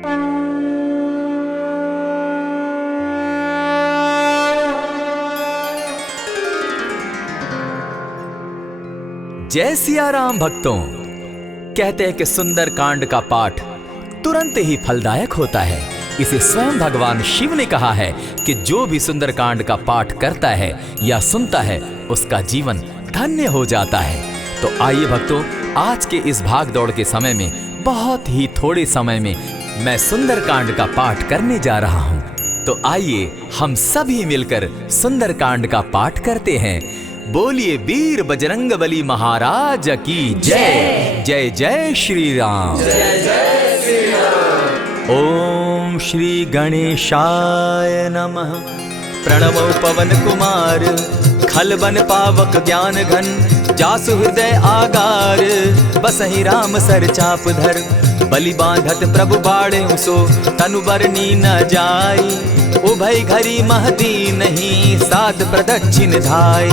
जय सिया राम भक्तों। कहते हैं कि सुंदर कांड का पाठ तुरंत ही फलदायक होता है। इसे स्वयं भगवान शिव ने कहा है कि जो भी सुंदर कांड का पाठ करता है या सुनता है उसका जीवन धन्य हो जाता है। तो आइए भक्तों, आज के इस भाग दौड़ के समय में बहुत ही थोड़े समय में मैं सुंदर कांड का पाठ करने जा रहा हूँ। तो आइए हम सभी मिलकर सुंदर कांड का पाठ करते हैं। बोलिए वीर बजरंगबली महाराज की जय। जय जय श्री राम। जय जय श्री राम। ओम श्री गणेशाय नमः। प्रणवो पवन कुमार, खलबन पावक ज्ञान घन, जासु हृदय आगार, बसहि राम सर चाप धर, बलि बांधत प्रभु बाढ़े सो, तनु बरनी न जाई, उभय घरी महती नहीं, सात प्रदक्षिण धाई।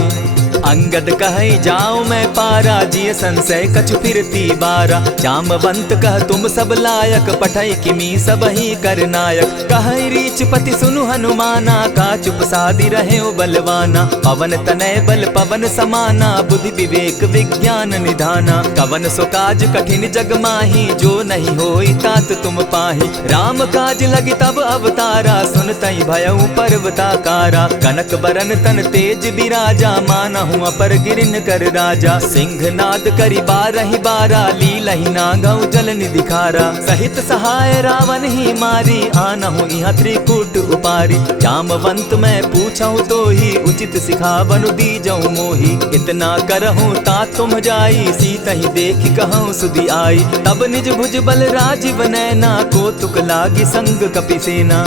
अंगद कहे जाऊं मैं पारा, जिय संशय कछु फिरती बारा, जामवंत कह तुम सब लायक, पठै किमी सब ही कर नायक, कहे रीच पति सुनु हनुमाना, का चुप सादी रहे बलवाना, पवन तनय बल पवन समाना, बुद्धि विवेक विज्ञान निधाना, कवन सो काज कठिन जग माही, जो नहीं होई तात तुम पाही, राम काज लगी तब अवतारा, सुनतई भयउ पर्वताकारा, कनक बरन तन तेज बिराजा, माना अपर गिरिन कर राजा, सिंहनाद करी बारहि बारा, लीलहि नागौ जल निधि खारा, सहित सहाय रावण ही मारी, आनहु इहाँ त्रिकूट उपारी, जामवंत मैं पूछऊं तो ही, उचित सिखावनु दीजऊं मोही, इतना करहूं ता तुम जाई, सीतहि देखि कहूं सुधि आई, तब निज भुज बल राजीव नैना, को तुक लागी संग कपिसेना,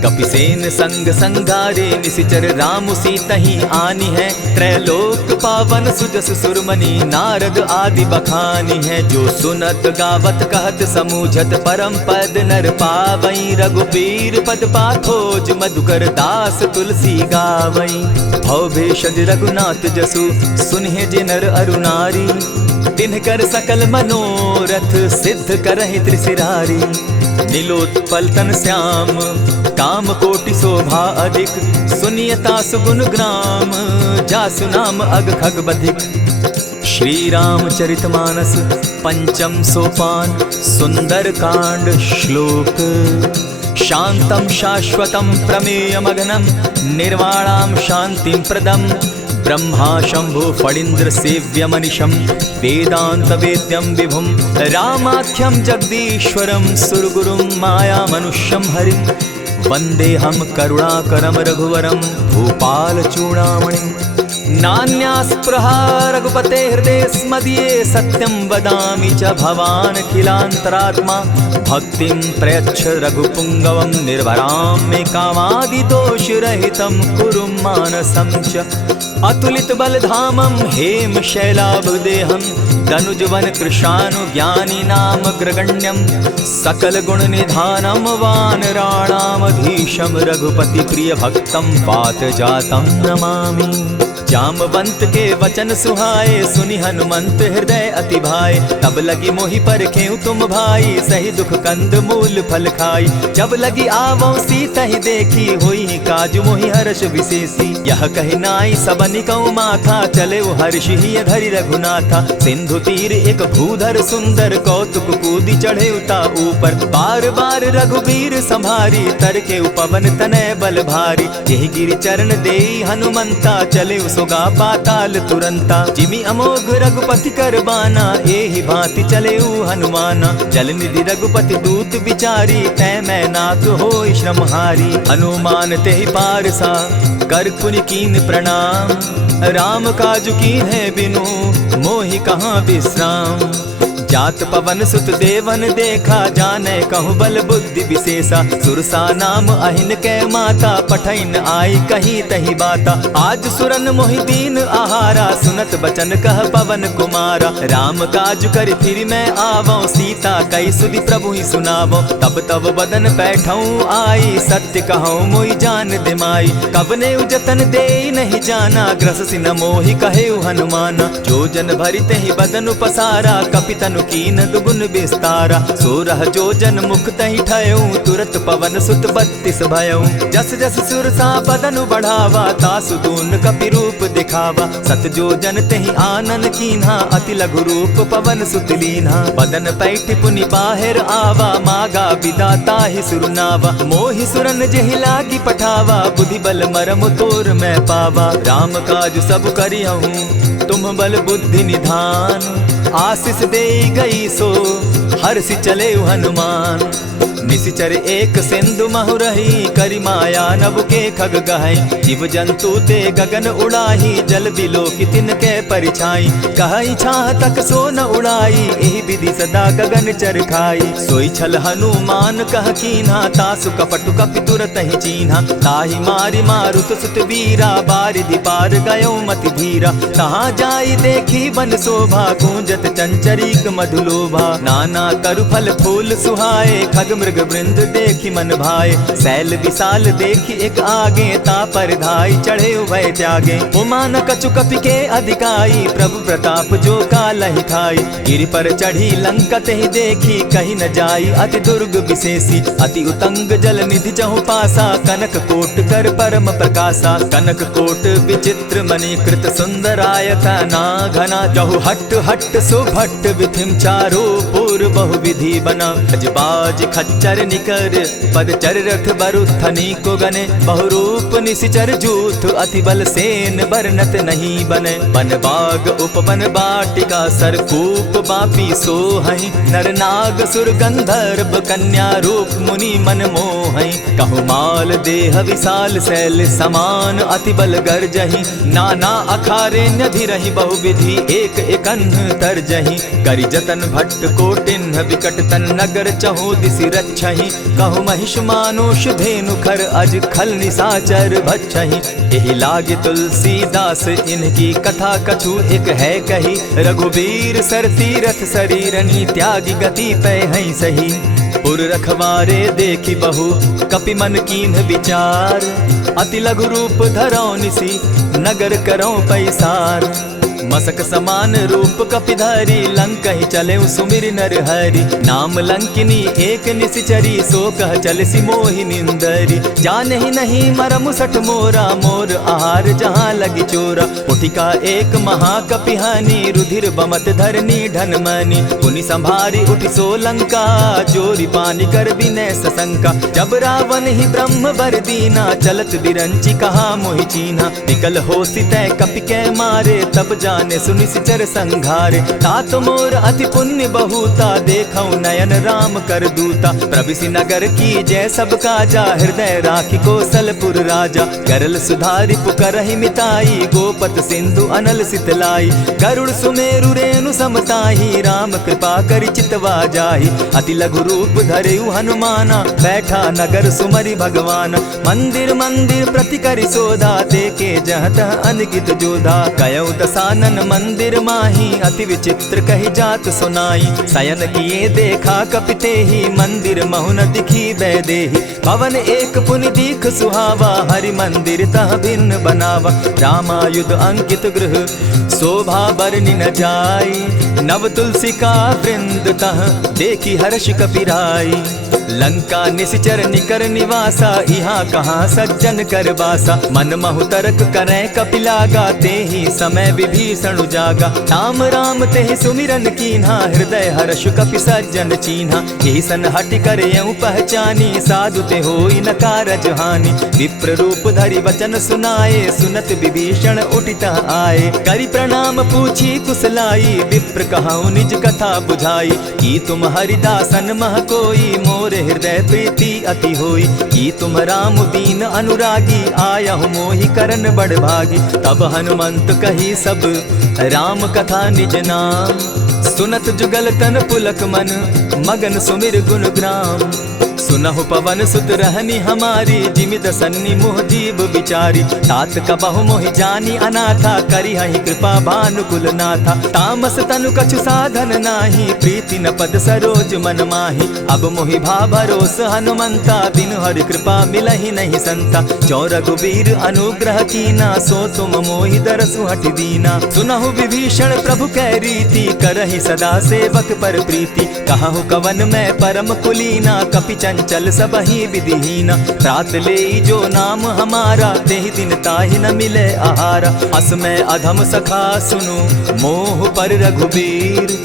कपिसेन संग संगारे, निशिचर राम सीतहि आनी है, त्रैलोक पावन सुजस सुरमणि, नारद आदि बखानी है, जो सुनत गावत कहत समूझत, परम पद नर पावई, रघुबीर पद पाखोज, मधुकर दास तुलसी गावई, भव भेषज रघुनाथ जसु, सुनिहे जे नर अरु नारी, तिनकर सकल मनोरथ, सिद्ध करहि त्रिशिरारी, नीलोत्पल तन श्याम, काम कोटि शोभा अधिक, सुनियता सुगुण ग्राम, जासु नाम अग खग बधिक। श्री रामचरितमानस पंचम सोपान, सुंदर कांड श्लोक। शांतम शाश्वतम प्रमेयमगनम, निर्वाणाम शांतिम प्रदम, ब्रह्मा शंभु फणीन्द्र सेव्य मनिशम, वेदांत वेद्यम विभुम, रामाख्यम जगदीश्वरम, सुरगुरुम माया मनुष्यम हरिम, वंदे हम करुणाकरम रघुवरम, भूपाल चूड़ामणिम, नान्यास्पृहा रघुपते हृदय स्मदीये, सत्यं वदामि च भवान् खिलान्तरात्मा, भक्तिं प्रयच्छ रघुपुङ्गवं, निर्भरां मे कामादिदोषरहितं, कुरु मानसं च अतुलित बलधामं, हेम शैलाभदेहं, दनुजवन कृशानु ज्ञानी नाम ग्रगण्यं, सकल गुण निधानं, वानराणामधीशं, रघुपति प्रिय भक्तं, पात जातं नमामि। जामवंत के वचन सुहाए, सुनि हनुमंत हृदय अति भाए, तब लगी मोहि परखेउ तुम भाई, सही दुख कंद मूल फल खाई, जब लगी आवो सीतहि देखी, होई काज मोहि हर्ष विशेषी, यह कहि नाई सबनि कौ माथा, चले हर्षि धरि रघुनाथा, सिंधु तीर एक भूधर सुंदर, कौतुक कूदी चढ़े उता ऊपर, बार बार रघुबीर संभारी, तर के पवन तनय बल भारी, यही गिरि चरण देई हनुमंता, चले सोगा पाताल तुरंता, जिमि अमोघ रघुपति कर बाना, एहि भांति चले हनुमाना, जल निधि रघुपति दूत विचारी, तै मैं नाथ होई श्रमहारी, हनुमान तेहि पारसा, कर पुनि कीन प्रणाम, राम काज कीन है बिनु, मोहि कहाँ विश्राम, जात पवन सुत देवन देखा, जाने कहूँ बल बुद्धि विशेषा, सुरसा नाम अहिन कै माता, पठैन आई कहीं तही बाता, आज सुरन मोहि दीन आहारा, सुनत बचन कह पवन कुमारा, राम काज कर फिर मैं आवो, सीता कई सुधि प्रभु ही सुनावो, तब तब बदन बैठऊँ आई, सत्य कहूँ मोहि जान दिमाई, कब ने उजतन दे नहीं जाना, ग्रस सिन मोहि कहे हनुमाना, जो जन भरित ही बदन पसारा, कपि कपि तनु कीन दुगुन विस्तारा। 16 जोजन मुख तहि ठयऊ, तुरत पवन सुत 32 भयऊ। जस जस सुरसा बदनु बढ़ावा, तासु दून कपि रूप दिखावा। 7 जोजन तेहि आनन कीन्हा, अति लघु रूप पवन सुत लीन्हा। बदन पैठ पुनि बाहिर आवा, मागा बिदा ताहि सुरनावा। मोहि सुरन जेहि लागी पठावा, बुद्धि बल मरम तोर मैं पावा। राम काज सब करिहूँ, तुम बल बुद्धि निधान। आशीष दे गई सो हर्षि चले हनुमान। निशिचर एक सिंधु महु रही, करि माया नभ के खग गहई। जीव जंतु ते गगन उड़ाही, जल बिलो की तिनके परिछाई। कहई छाह तक सो न उड़ाई, एहि विधि सदा गगन चर खाई। सोई छल हनुमान कह कीन्हा, तासु कपटु कपि तुरत ही चीन्हा। ताहि मारि मारुत सुत वीरा, बारिधि पार गयो मति धीरा। तहाँ जाई देखी बन शोभा, गूंजत चंचरीक मधुलोभा। नाना तरु फल फूल सुहाए, खग मृग वृंद देखी मन भाए। सैल विशाल देखी एक आगे, ता पर धाई चढ़े उभय त्यागे। उमान कछु कपि के अधिकाई, प्रभु प्रताप जो कालहि खाई। गिरि पर चढ़ी लंका तेहि देखी, कहीं न जाई अति दुर्ग विशेषी। अति उतंग जल निधि चहु पासा, कनक कोट कर परम प्रकाशा। कनक कोट विचित्र मणि कृत सुंदरायता ना घना। जहु हट हट सुभट विधिम चारो पूर्व बहु विधि बना। अजबाज खच्चर निकर पदचर रथ बरुथनी को गने। बहुरूप निशिचर जूथ, अति बल सेन बरनत नहीं बने। बन बाग उपवन बाटिका, सरकूप बापी सोहई। नर नाग सुर गंधर्व कन्या रूप, मुनि मन मोहई। कहु माल देह विशाल शैल समान, अति बल गर्जही। नाना अखारे नधिरहि बहुविधि, एक एकन्ह तरजही। करि जतन भट्ट कोटिन्ह, विकट तन नगर चहु दिसि रक्षहि। कहु महिष मानुष धेनु खर, अज खल निशाचर भक्षहि। एहि लागे तुलसीदास, इनकी कथा कछु एक है कही। रघुबीर सर तीरथ शरीरनी, त्यागी गति पै हई सही। पुर रखवारे देखी बहु, कपि मन कीन्ह विचार। अति लघु रूप धरौ निसी, नगर करौ पैसार। मसक समान रूप कपिधारी, लंकहि चले सुमिर नर हरि। नाम लंकिनी एक निशिचरी, सो कह चल सी मोहि निंदरी। जानहि नहीं मरम सठ मोरा, मोर आहार जहाँ लगी चोरा। उठिका एक महाकपिहानी, रुधिर बमत धरनी ढनमनी। पुनि संभारी उठि सो लंका, जोरी पानी कर विनय सशंका। जब रावण ही ब्रह्म बर दीना, चलत बिरंची कहा मोहि चीन्हा। निकल होसी तय कपि के मारे, तब जाने सुनिशिचर संघारे। तात मोर अति पुण्य बहुता, देखौ नयन राम कर दूता। प्रविशि नगर की जय सब काजा, हृदय राखी कौशलपुर राजा। गरल सुधारि पुकरहि मिताई, गोपत सिंधु अनल सितलाई। गरुड़ सुमेरु रेणु समताही, राम कृपा करि चितवा जाहि। अति लघु रूप धरेउ हनुमाना, बैठा नगर सुमरि भगवान। मंदिर मंदिर प्रति करि सोधा, देखे जहत अनगित जोधा। कयौ दसानन मंदिर माही, अति विचित्र कही जात सुनाई। शयन किए देखा कपिते ही, मंदिर महु न दिखी वैदेही। भवन एक पुनि दीख सुहावा, हरि मंदिर तह भिन्न बनावा। रामायुध अंकित गृह, शोभा बरनि न जाई। नव तुलसी का वृंद तह, देखी हर्ष कपिराई। लंका निशिचर निकर निवासा, यहाँ कहाँ सज्जन कर बासा। मन महु तरक करै कपिलागा, तेहि समय विभीषण जागा। राम राम तेहि सुमिरन कीन्हा, हृदय हर्ष कपि सज्जन चीन्हा। ईसन हटि कर यूं पहचानी, साधु ते होई न कारज हानि। विप्र रूप धरि वचन सुनाए, सुनत विभीषण उठितः आए। करि प्रणाम पूछी कुशलाई, विप्र कहऊँ निज कथा बुझाई। की तुम हरिदासन मह कोई, मोरे हृदय प्रीति अति होई। की तुम राम दीन अनुरागी, आयहु मोहि करन बड़ भागी। तब हनुमंत कही सब राम कथा निज नाम, सुनत जुगल तन पुलक मन, मगन सुमिर गुण ग्राम। सुनहु पवन सुत रहनी हमारी, जिमि दसन्नी मोह जीव विचारी। तात कबहु मोहि जानी अनाथा, करी हहि कृपा भानुकुल नाथा। तामस तनु कछु साधन नाही, प्रीति न पद सरोज मन माही। अब मोहि भा भरोस हनुमंता, बिनु हरि कृपा मिलहि नहीं संता। जो रघुबीर अनुग्रह कीना, सो तुम मोहि दरसु हठि दीना। सुनहु विभीषण प्रभु कै रीति, करहि सदा सेवक पर प्रीति। कहु कवन मैं परम कुलीना, कपि चंचल सबहि विधिहीना। रात ले जो नाम हमारा, तेहि दिन ताहि न मिले आहारा। अस मैं अधम सखा सुनु, मोह पर रघुबीर।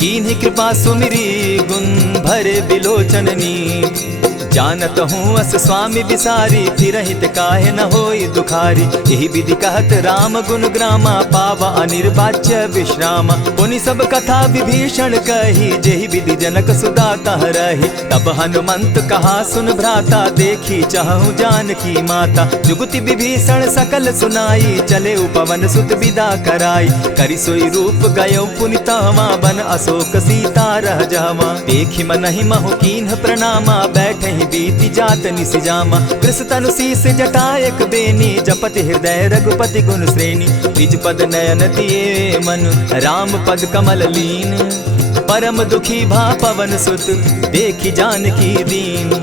कीन्हि कृपा सुमिरी, गुण भरे बिलोचन नीर। जानत हूँ अस स्वामी बिसारी, फिरहित काहे न होई दुखारी। यही विधि कहत राम गुण ग्रामा, पावा अनिर्वाच्य विश्रामा। पुनि सब कथा विभीषण कही, जेहि विधि जनक सुता तह रही। तब हनुमंत कहा सुन भ्राता, देखी चाहूँ जानकी माता। जुगति विभीषण सकल सुनाई, चले पवन सुत विदा कराई। करि सोई रूप गयो पुनि तहवा, बन अशोक सीता रह जहवा। देखि मनहि महु कीन्ह प्रणामा, बैठहि बीति जात निसिजामा। कृष तनु शीस जटा एक बेनी, जपति हृदय रघुपति गुण श्रेणी। निज पद नयन दिए मन, राम पद कमल लीन। परम दुखी भा पवन सुत, देखि जानकी दीन।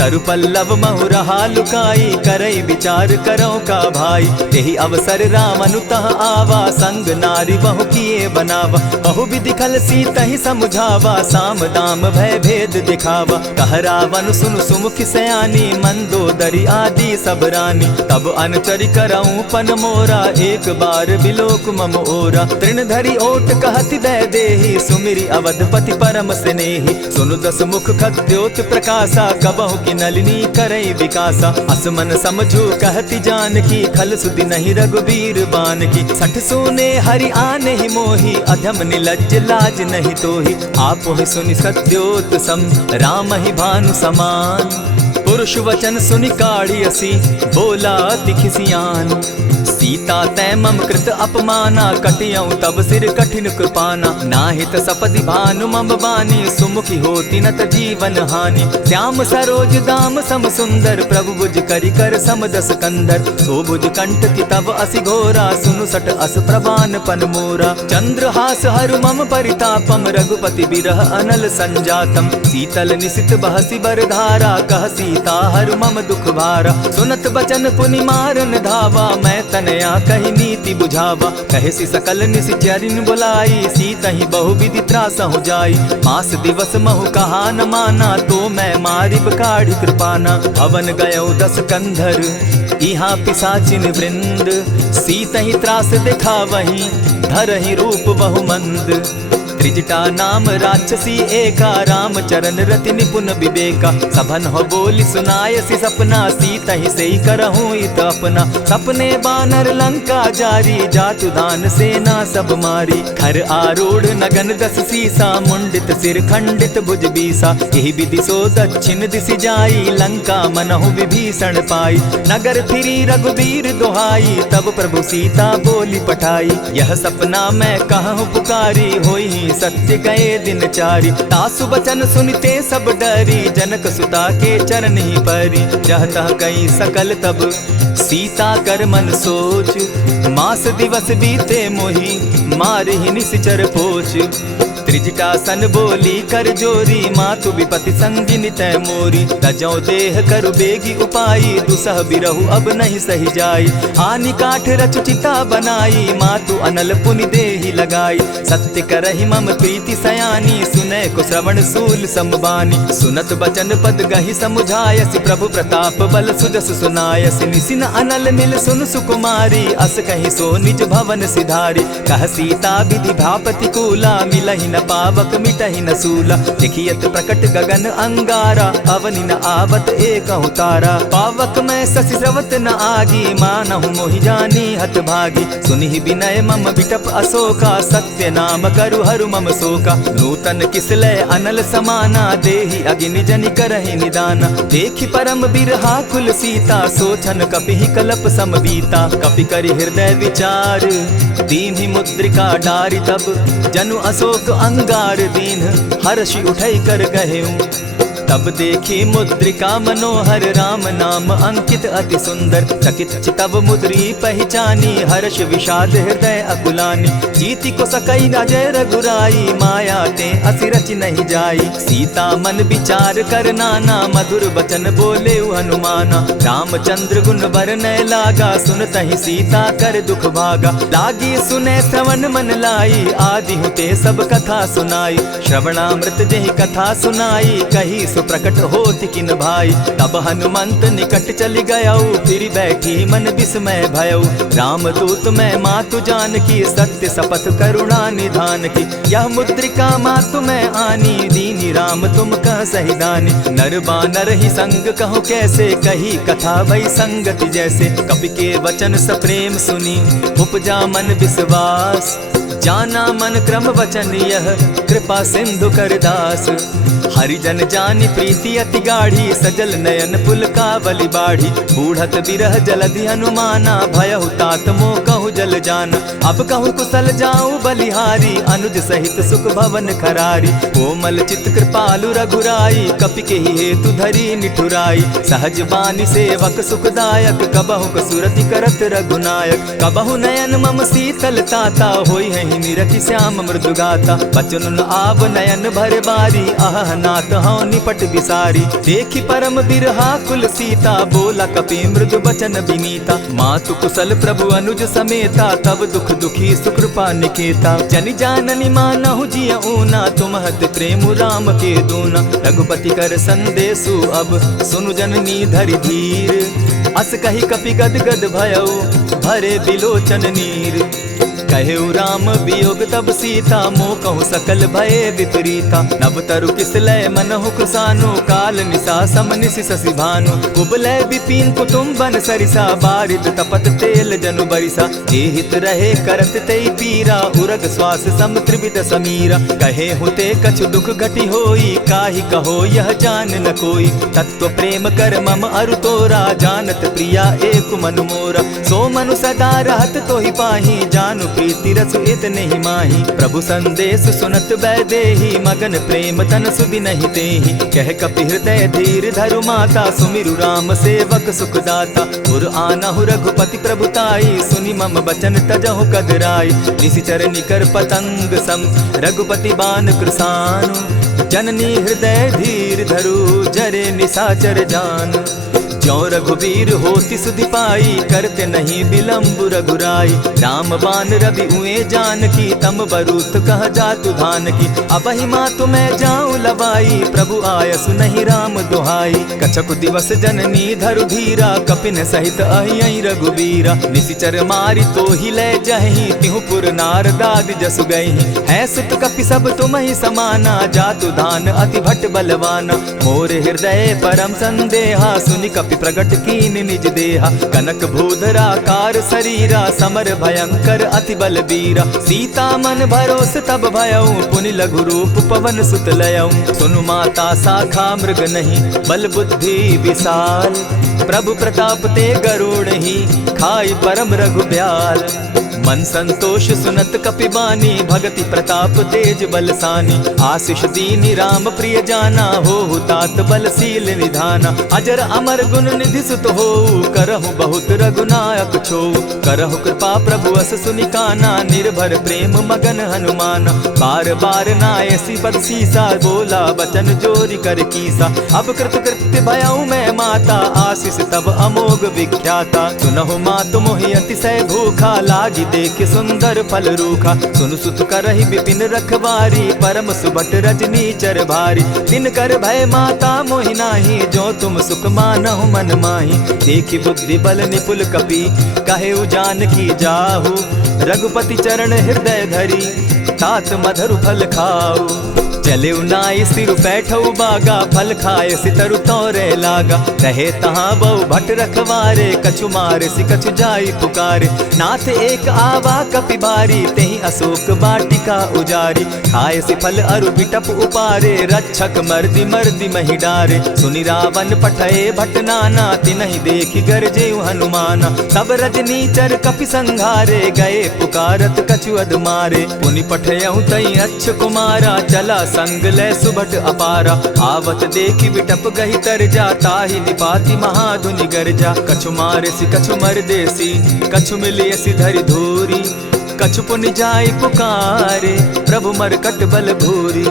तरु पल्लव महु रहा लुकाई, करई विचार करो का भाई। यही अवसर राम अनुतः आवा, संग नारी बहु किए बनावा। बहु विधि खल सीतहि समुझावा, साम दाम भय भेद दिखावा। कह रावण सुनु सुमुखि सयानी, मंदोदरी आदि सब रानी। तब अनुचरि करऊं पन मोरा, एक बार बिलोक मम ओरा। तृण धरि ओट कहति दय देहि, सुमिरि अवधपति परम स्नेही। सुनु दस मुख खद्योत प्रकाशा, कबहु की नलिनी करई विकासा। असमन समझो कहति जानकी, खल सुधि नहीं रघुबीर बान की। सठ सोने हरि आने ही मोही, अधम निलज्ज लाज नहीं तोही। आपो ही सुनि सत्योत सम, राम ही भानु समान। पुरुष वचन सुनि काढ़ी असी, बोला अति खिसियान। सीता तै मम कृत अपमाना, कटियऊं तब सिर कठिन कृपाना। नाहित सपदि भानु मम बानी, सुमुखी होती न त जीवन हानि। श्याम सरोज दाम सम सुंदर, प्रभु भुज करि कर सम दस कंधर। सो भुज कंठ की तब असि घोरा, सुनु सट अस प्रवान पन मोरा। चंद्रहास हरु मम परितापम, रघुपति बिरह अनल संजातम। शीतल निशित बहसी बरधारा, कह सीता हरु मम दुख भारा। सुनत बचन पुनि मारन धावा, मैं तनया कही नीति बुझावा। कहसी सकल निशिचरिन बुलाई, सीतहि बहु विधि त्रास हो जाई। मास दिवस महु कहा न माना, तो मैं मारिब काढ़ी कृपाना। भवन गयो दस कंधर, इहाँ पिशाचिन वृंद। सीतहि त्रास दिखावहि, धरहि रूप बहु मंद। त्रिजटा नाम राक्षसी एका, राम चरण रति निपुण विवेका। सभन हो बोली सुनायसी सपना, सीतहि सेई करहूँ इत अपना। सपने बानर लंका जारी, जातु दान सेना सब मारी। खर आरूढ़ नगन दस सीसा, मुंडित सिर खंडित भुज बीसा। यही विधि सो दक्षिण दिशि जाई, लंका मनहु विभीषण पाई। नगर फिरी रघुबीर दुहाई, तब प्रभु सीता बोली पठाई। यह सपना मैं कहूँ पुकारी, होई सत्य गए दिन चारी। तासु बचन सुनते सब डरी, जनक सुता के चरण ही परी। चाहता कई सकल तब सीता कर मन सोच, मास दिवस बीते मोही, मार ही निश्चर पोच। त्रिजटा सन बोली कर जोरी, मातु विपति संगिन तै मोरी। तजौ देह करु बेगी उपाई, दुसह बिरहु अब नहीं सही जाई। हानि काठ रचु चिता बनाई, मातु अनल पुनि देहि लगाई। सत्य करहि मम प्रीति सयानी, सुनै को श्रवण सूल समबानी। सुनत बचन पद गहि समुझायसि, प्रभु प्रताप बल सुजस सुनायसि। निसिन अनल मिल सुन सुकुमारी, अस कहि सो निज भवन सिधारी। कह सीता विधि भापति कूला, मिलहि न पावक मिटहि न सूला। देखियत प्रकट गगन अंगारा, अवनि न आवत एकहु तारा। पावक मैं शशि स्रवत न आगी, मानहु मोहि जानी हत भागी। सुनिहि विनय मम बिटप अशोका, सत्य नाम करु हरु मम शोका। नूतन किसलय अनल समाना, देहि अगिनि जनि करहि निदाना। देखि परम बिरहा कुल सीता, सोचन कपिहि कलप सम बीता। कपि करि हृदय विचार, दीन्हि मुद्रिका डारि। तब जनु अशोक अंगार दीन, हर्षि उठै कर गहेऊ। तब देखी मुद्रिका मनोहर राम नाम अंकित अति सुंदर। चकित चितव मुद्री पहचानी हर्ष विषाद हृदय अकुलानी। जीति को सकई न जय रघुराई माया ते असि रचि नहीं जाई। सीता मन विचार कर नाना मधुर बचन बोले हनुमाना। रामचंद्र गुण बरनय लागा सुनतहि सीता कर दुख भागा। लागी सुने श्रवण मन लाई आदि हुते सब कथा सुनाई। श्रवणामृत जेहि कथा सुनाई कही सो प्रकट होति किन भाई। तब हनुमंत निकट चली गयऊ फिर बैठी मन विस्मय भयऊ। रामदूत मैं मातु जान की सत्य शपथ करुणा निधान की। यह मुद्रिका मातु मैं आनी दीनी राम तुम कह सही दानी। नर बानर ही संग कहूँ कैसे कही कथा भई संगति जैसे। कपि के वचन सप्रेम सुनी उपजा मन विश्वास। जाना मन क्रम वचन यह कृपा सिंधु कर दास। हरिजन जानी प्रीति अति गाढ़ी सजल नयन पुलकावली बाढ़ी। बूढ़त बिरह जलधि हनुमाना भयहु तात मोह कहु जल जाना। अब कहूँ कुशल जाऊँ बलिहारी अनुज सहित सुख भवन खरारी। कोमल चित कृपालु रघुराई कपि के ही हेतु धरी निठुराई। सहज बानी सेवक सुखदायक कबहु कसुरति करत रघुनायक। कबहु नयन मम शीतल ताता होई है निरखि श्याम मृदु गाता। बचन आब नयन भर बारी आह नाथ हौ निपट बिसारी। देखी परम बिरहा कुल सीता बोला कपि मृदु बचन विनीता। मातु कुशल प्रभु अनुज समेता तब दुख दुखी सुकृपा निकेता। जनि जाननी मानहु जिय ऊना तुमहत प्रेम राम के दूना। रघुपति कर संदेशु अब सुनु जननी धरि धीर। अस कही कपि गद गद भयऊ भरे बिलोचन नीर। कहेउ राम वियोग तब सीता मोह कहूँ सकल भये विपरीता। नव तरु किस लय मनहु कृसानु काल निशा समनिशि शशि भानु। कुबलय विपिन कुटुम्बन सरिसा बारिद तपत तेल जनु बरिसा। जे हित रहे करत तेई पीरा उरग श्वास सम त्रिविध समीरा। कहे हुते कछु दुख घटी होई काहि कहो यह जान न कोई। तत्व प्रेम कर मम अरु तोरा जानत प्रिया एक मनु मोरा। सो मनु सदा रहत तोहि पाही जानु प्रीति रस इतने ही माही। प्रभु संदेश सुनत बैदेही मगन प्रेम तन सुधि नहीं तेहि। कह कपि हृदय धीर धरु माता सुमिरु राम सेवक सुखदाता। उर आनहु रघुपति प्रभुताई सुनि मम बचन तजहु कदराई। निशिचर निकर पतंग सम रघुपति बान कृसानु। जननी हृदय धीर धरु जरे निशाचर जान। ज्यों रघुवीर होति सुधि पाई करते नहीं विलम्ब रघुराई। राम बान रवि उए जान की तम बरूत कह जातु धान की। अबहि मातु मैं जाऊं लवाई प्रभु आयसु नहीं राम दुहाई। कछक दिवस जननी धरु धीरा कपिन सहित अहियहि रघुबीरा। निशिचर मारी तो ही ले जहि तिहु पुर नारदादि जसु गई। है सुत कपि सब तुम ही समाना जातु धान अति भट बलवाना। मोर हृदय परम संदेहा सुनि कपि प्रगट कीन निज देहा। कनक भूधराकार शरीरा समर भयंकर अति बलबीरा। सीता मन भरोस तब भयऊ पुनि लघु रूप पवन सुत लयऊ। सुनु माता शाखा मृग नहीं बल बुद्धि विशाल। प्रभु प्रताप ते गरुड़ ही खाई परम रघुब्याल। मन संतोष सुनत कपिबानी भगति प्रताप तेज बलसानी। आशीष दीनी राम प्रिय जाना हो तात बलशील निधाना। अजर अमर गुण निधि सुत हो करहु बहुत रघुनायक छो। करहु कृपा प्रभु अस सुनिकाना निर्भर प्रेम मगन हनुमाना। बार बार नायसी पद सीसा बोला बचन जोरी कर कीसा। अब कृत कृत्य भयऊ मैं माता आशीष तब अमोघ विख्याता। सुनहु मातु मोहि अतिशय भूखा लागी देख सुंदर फल रूखा। सुन सुत करहि विपिन रखवारी परम सुबट रजनी चर भारी। दिन कर भय माता मोहि नाही जो तुम सुख मानहु मन माही। देखि बुद्धि बल निपुल कपि कहेउ जानकी जाहु। रघुपति चरण हृदय धरी तात मधुर फल खाऊ। चले नाई सिर बैठऊ बागा फल खाए सितरु तोरे लागा। रहे तहाँ बहु भट रखवारे कछु मारे सि कछु जाई पुकारे। नाथ एक आवा कपि बारी तेहि अशोक बाटिका उजारी। खाए सि फल अरु बिटप उपारे रक्षक मर्दि मर्दि महि डारे। सुनि रावण पठए भट नाना तिनहि देखि गरजेउ हनुमाना। सब रजनी चर कपि संघारे गए पुकारत कछु अध मारे। पुनि पठयउ तई अच्छ कुमारा चला संग ले सुभट अपारा। आवत देखी विटप गही तर जा, ताहि निपाति महाधुनि गर्जा। कछु मारेसी कछु मर देसी, कछु मिलियसी धरि धूरी। कछु पुनि जाय पुकारे, प्रभु मरकट बल भूरी।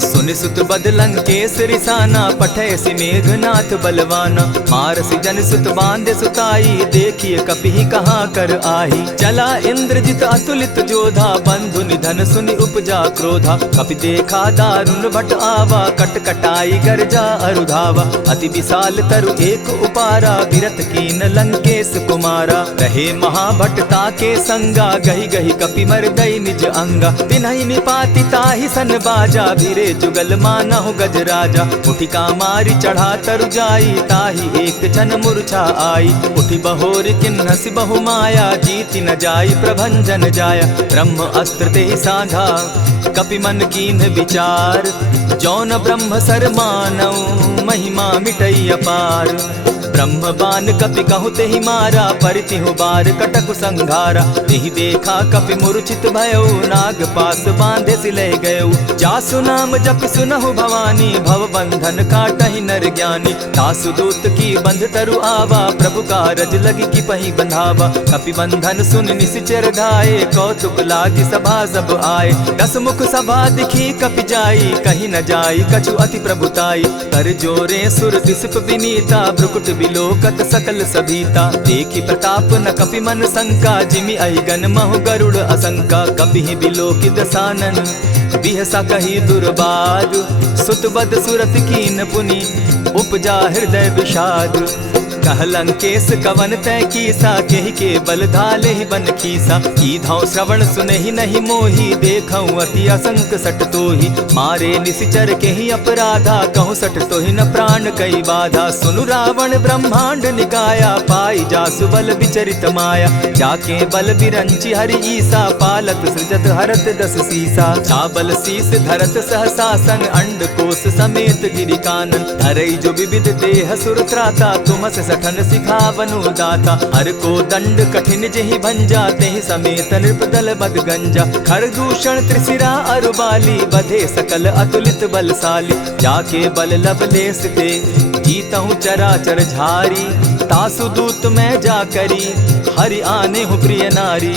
सुनि सुत बद लंकेश रिसाना, पठैसी मेघनाथ बलवाना। मारसी जन सुत बांधे सुताई, देखिए कपि कहाँ कर आही। चला इंद्रजित अतुलित जोधा, बंधु निधन सुनि उपजा क्रोधा। कपि देखा दारुण भट आवा, कट कटाई गर्जा अरुधावा। अति विशाल तरु एक उपारा, विरत कीन लंकेश कुमारा। रहे महाभट ताके संगा, गही गही कपि मर गई निज अंगा। तिन्हि निपाति ताहि सन बाजा, भीरे जुगल मानहु गजराजा। उठिका मारी चढ़ा तरु जाई, ताहि एक जन मूर्छा आई। उठि बहोर किन्हसि बहु माया, जीति न जाई प्रभंजन जाया। ब्रह्म अस्त्र तेहि साधा, कपि मन कीन्ह विचार। जौन ब्रह्म सर मानऊ, महिमा मिटई अपार। ब्रह्म बान कपि कहु तेहि मारा, परितिहु बार कटकु संघारा। तेहि देखा कपि मूर्छित भयउ, नाग पास बांधे सिले गयउ। जासु नाम जपि सुनहु भवानी, भव बंधन काटहि नर ज्ञानी। तासु दूत की बंध तरु आवा, प्रभु कारज लगी कि पहि बंधावा। कपि बंधन सुन निसिचर धाये, कौतुक लागी सभा सब आए। दस मुख सभा दिखी कपि जाई, कहीं न जाई कछु अति प्रभुताई। कर जोरे सुर दिसप विनीता, भ्रुकुट बिलोकत सकल सभीता। देखी प्रताप न कपि मन शंका, जिमि अहिगन महु गरुड़ असंका। कपि बिलोकि दसानन, बिहसा कही दुर्बाद। सुत बद सुरत कीन पुनि, उपजा हृदय विषाद। कह लंकेश कवन तय कीसा, केहि के बल धाले ही बन खीसा। की धाव श्रवण सुने ही नहीं मोही, देखऊं अति असंक सट तोही। मारे निसिचर के ही अपराधा, कहूँ सट तो ही न प्राण कई बाधा। सुनु रावण ब्रह्मांड निकाया, पाई जासु बल विचरित माया। जाके बल बिरंची हरि ईसा, पालत सृजत हरत दस सीसा। चाबल शीस धरत सहसासन, अंड कोश समेत गिरि कानन। धरई जो विविध देह सुर त्राता, तुमस सठन सिखावनु दाता। हर को दंड कठिन जेहि भंजा, तेहि समेत नृपदल बद गंजा। खर दूषण त्रिशिरा अरुबाली, बधे सकल अतुलित बलशाली। जाके बल लवलेस ते, जीतहु चराचर झारी। तासु दूत मैं जा करी, हरि आने हूँ प्रिय नारी।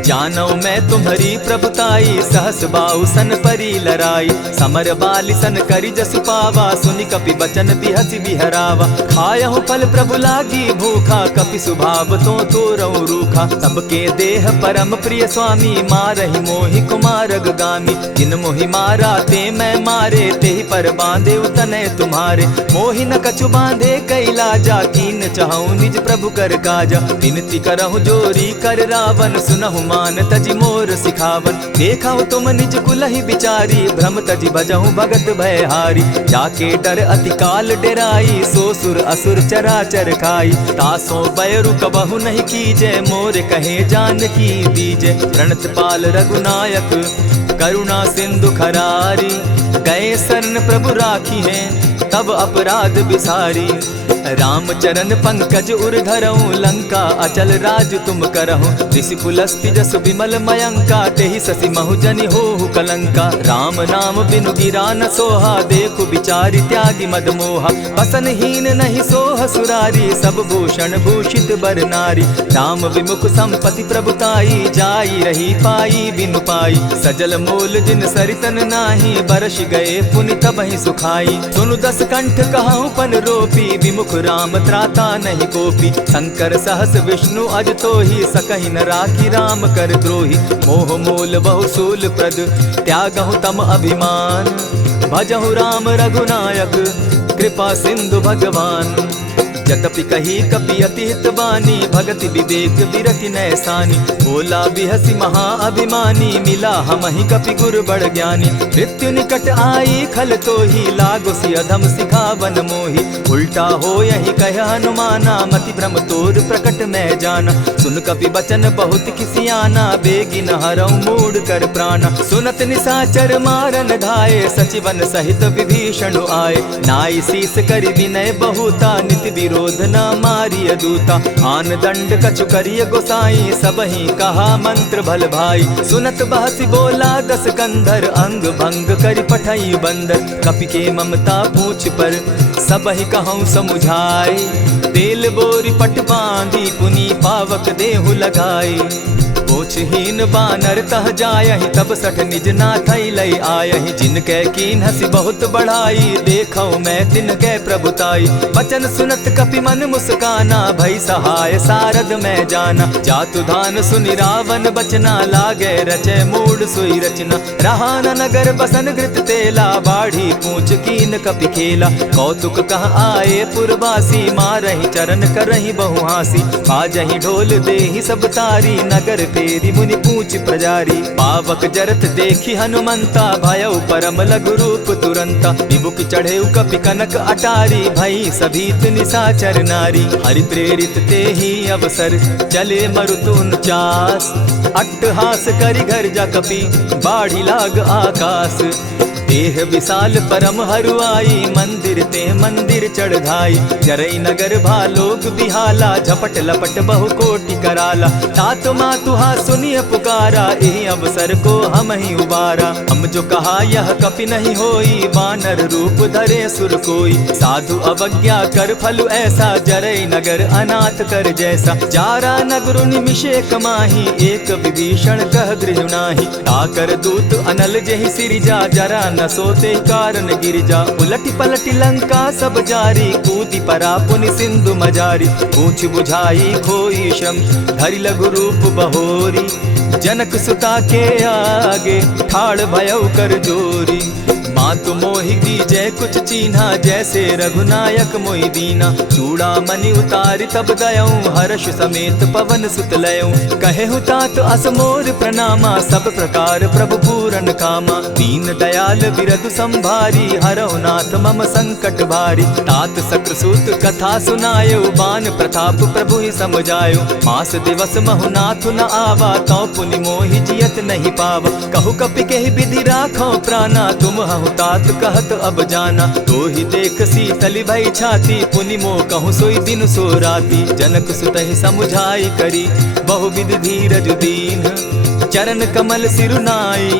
जानो मैं तुम्हारी प्रभुताई, सहस बाहु सन परी लराई। समर बाली सन करी जसु पावा, सुनि कपि बचन बिहसि बिहरावा। खायहु फल प्रभु लागी भूखा, कपि सुभाव तो तोरहु रूखा। सबके देह परम प्रिय स्वामी, मारहि मोहि कुमारग गामी। जिन मोहि मारा ते मैं मारे, तेहि पर बांधे उतने तुम्हारे। मोहि न कछु बांधे कैलाजा, कीन चाहूं निज प्रभु कर काजा। विनती करहु जोरी कर रावण, सुनहु मान तजि मोर सिखावन। देखा तुम निज कुलहि बिचारी, भ्रम तजि भजहु भगत भयहारी। जाके डर अति काल डेराई, सो सुर असुर चराचर खाई। तासो बैरु कबहु नहीं कीजे, मोर कहे जानकी दीजे। प्रणत पाल रघुनायक, करुणा सिंधु खरारी। गए शरण प्रभु राखी हैं, तब अपराध बिसारी। राम चरण पंकज उर धरऊं, लंका अचल राज तुम करहूं। ऋषि पुलस्ति जस विमल मयंका, तेहि ससि महु जनि होहु कलंका। राम नाम बिनु गिरा न सोहा, देखु बिचारी त्यागी मद मोहा। बसन हीन नहीं सोह सुरारी, सब भूषण भूषित बर नारी। राम विमुख संपति प्रभुताई, जाई रही पाई बिनु पाई। सजल मोल जिन सरितन नाही, बरस गए पुनि तबहि सुखाई। सुनु दस कंठ कहूँ पन रोपी, विमुख राम त्राता नहीं कोपी। शंकर सहस विष्णु अज तो ही, सकहि न राखी राम कर द्रोही। मोह मूल बहु सूल प्रद, त्यागहु तम अभिमान। भजहु राम रघुनायक, कृपा सिंधु भगवान। यद्यपि कही कपि अति हितवानी, भगति विवेक विरति नैसानी। बोला बिहसि महा अभिमानी, मिला हमहि कपि गुर बड़ ज्ञानी। मृत्यु निकट आई खल तो ही, लागो सि अधम सिखावन मोही। उल्टा हो यही कह हनुमाना, मति भ्रम तोर प्रकट मैं जाना। सुन कपि बचन बहुत किसियाना, बेगी न हरऊं मूड कर प्राणा। सुनत निसाचर मारन धाये, सचिवन सहित विभीषण आए। नाई शीस करि विनय बहुता, नित विरोध क्रोध न मारिय दूता। आन दंड कछु करिय गोसाई, सबहि कहा मंत्र भल भाई। सुनत बहसी बोला दस कंधर, अंग भंग करि पठई बंदर। कपि के ममता पूछ पर, सबहि कहूँ समुझाए। तेल बोरी पट बांधी, पुनि पावक देहु लगाई। पोछहीन बानर तह जायहि, तब सठ निज नाथ लई आयहि। जिनके कीन हसी बहुत बढ़ाई, देखौ मैं तिनके प्रभुताई। वचन सुनत कपि मन मुस्काना, भई सहाय सारद मैं जाना। जातु धान सुनि रावण बचना, लागे रचे मूड सोई रचना। रहा न नगर बसन घृत तेला, बाढ़ी पूछ कीन कपि खेला। कौतुक कह आए पुरवासी, मारहि चरण करहि बहु हासी। बाजहि ढोल देहि सब तारी, नगर फेरी मुनि पूछ प्रजारी। पावक जरत देखी हनुमंता, भयउ परम लघु रूप तुरंता। विमुख चढ़े कपि कनक अटारी, भई सभीत निशाचर नारी। हरि प्रेरित ते ही अवसर, चले मरुत 49। अट्टहास करि घर जा कपि, बाढ़ी लाग आकाश। देह विशाल परम हरुआई, मंदिर ते मंदिर चढ़ाई। जरई नगर भालोक बिहाला, झपट लपट बहु कोटि कराला। तात मातुहा सुनिय पुकारा, एहि अवसर को हम ही उबारा। हम जो कहा यह कपि नहीं होई, बानर रूप धरे सुर कोई। साधु अवज्ञा कर फल ऐसा, जरई नगर अनाथ कर जैसा। जारा नगर निमिषे कमाही, एक विभीषण कह गृह नाही। ताकर दूत अनल जेहि सिरिजा, जरा न सोते कारण गिरिजा। उलटी पलटी लंका सब जारी, कूदी परा पुनि सिंधु मजारी। पूछ बुझाई खोई श्रम, धरि लघु रूप बहोरी। जनक सुता के आगे, ठाड़ भयउ कर जोरी। मातु मोहि दीजै कुछ चीन्हा, जैसे रघुनायक मोहि दीना। चूड़ामणि उतारि तब दयऊँ, हर्ष समेत पवन सुत लयऊँ। कहेहु तात असमोर प्रणामा, सब प्रकार प्रभु पूरन कामा। दीन दयाल बिरदु संभारी, हरौ नाथ मम संकट भारी। तात सक्रसूत कथा सुनायो, बान प्रताप प्रभु ही समझायो। मास दिवस महु नाथ न आवा, तौ पुनि मोहि जियत नहीं पावा। कहु कपि केहि विधि राखो प्राणा, तुम हहु तात कहत अब जाना। तो ही देख शीतली भई छाती, पुनि मो कहूँ सोई दिन सो राती। जनक सुतहि समुझाई करी, बहुविध धीरज दीन। चरण कमल सिरुनाई,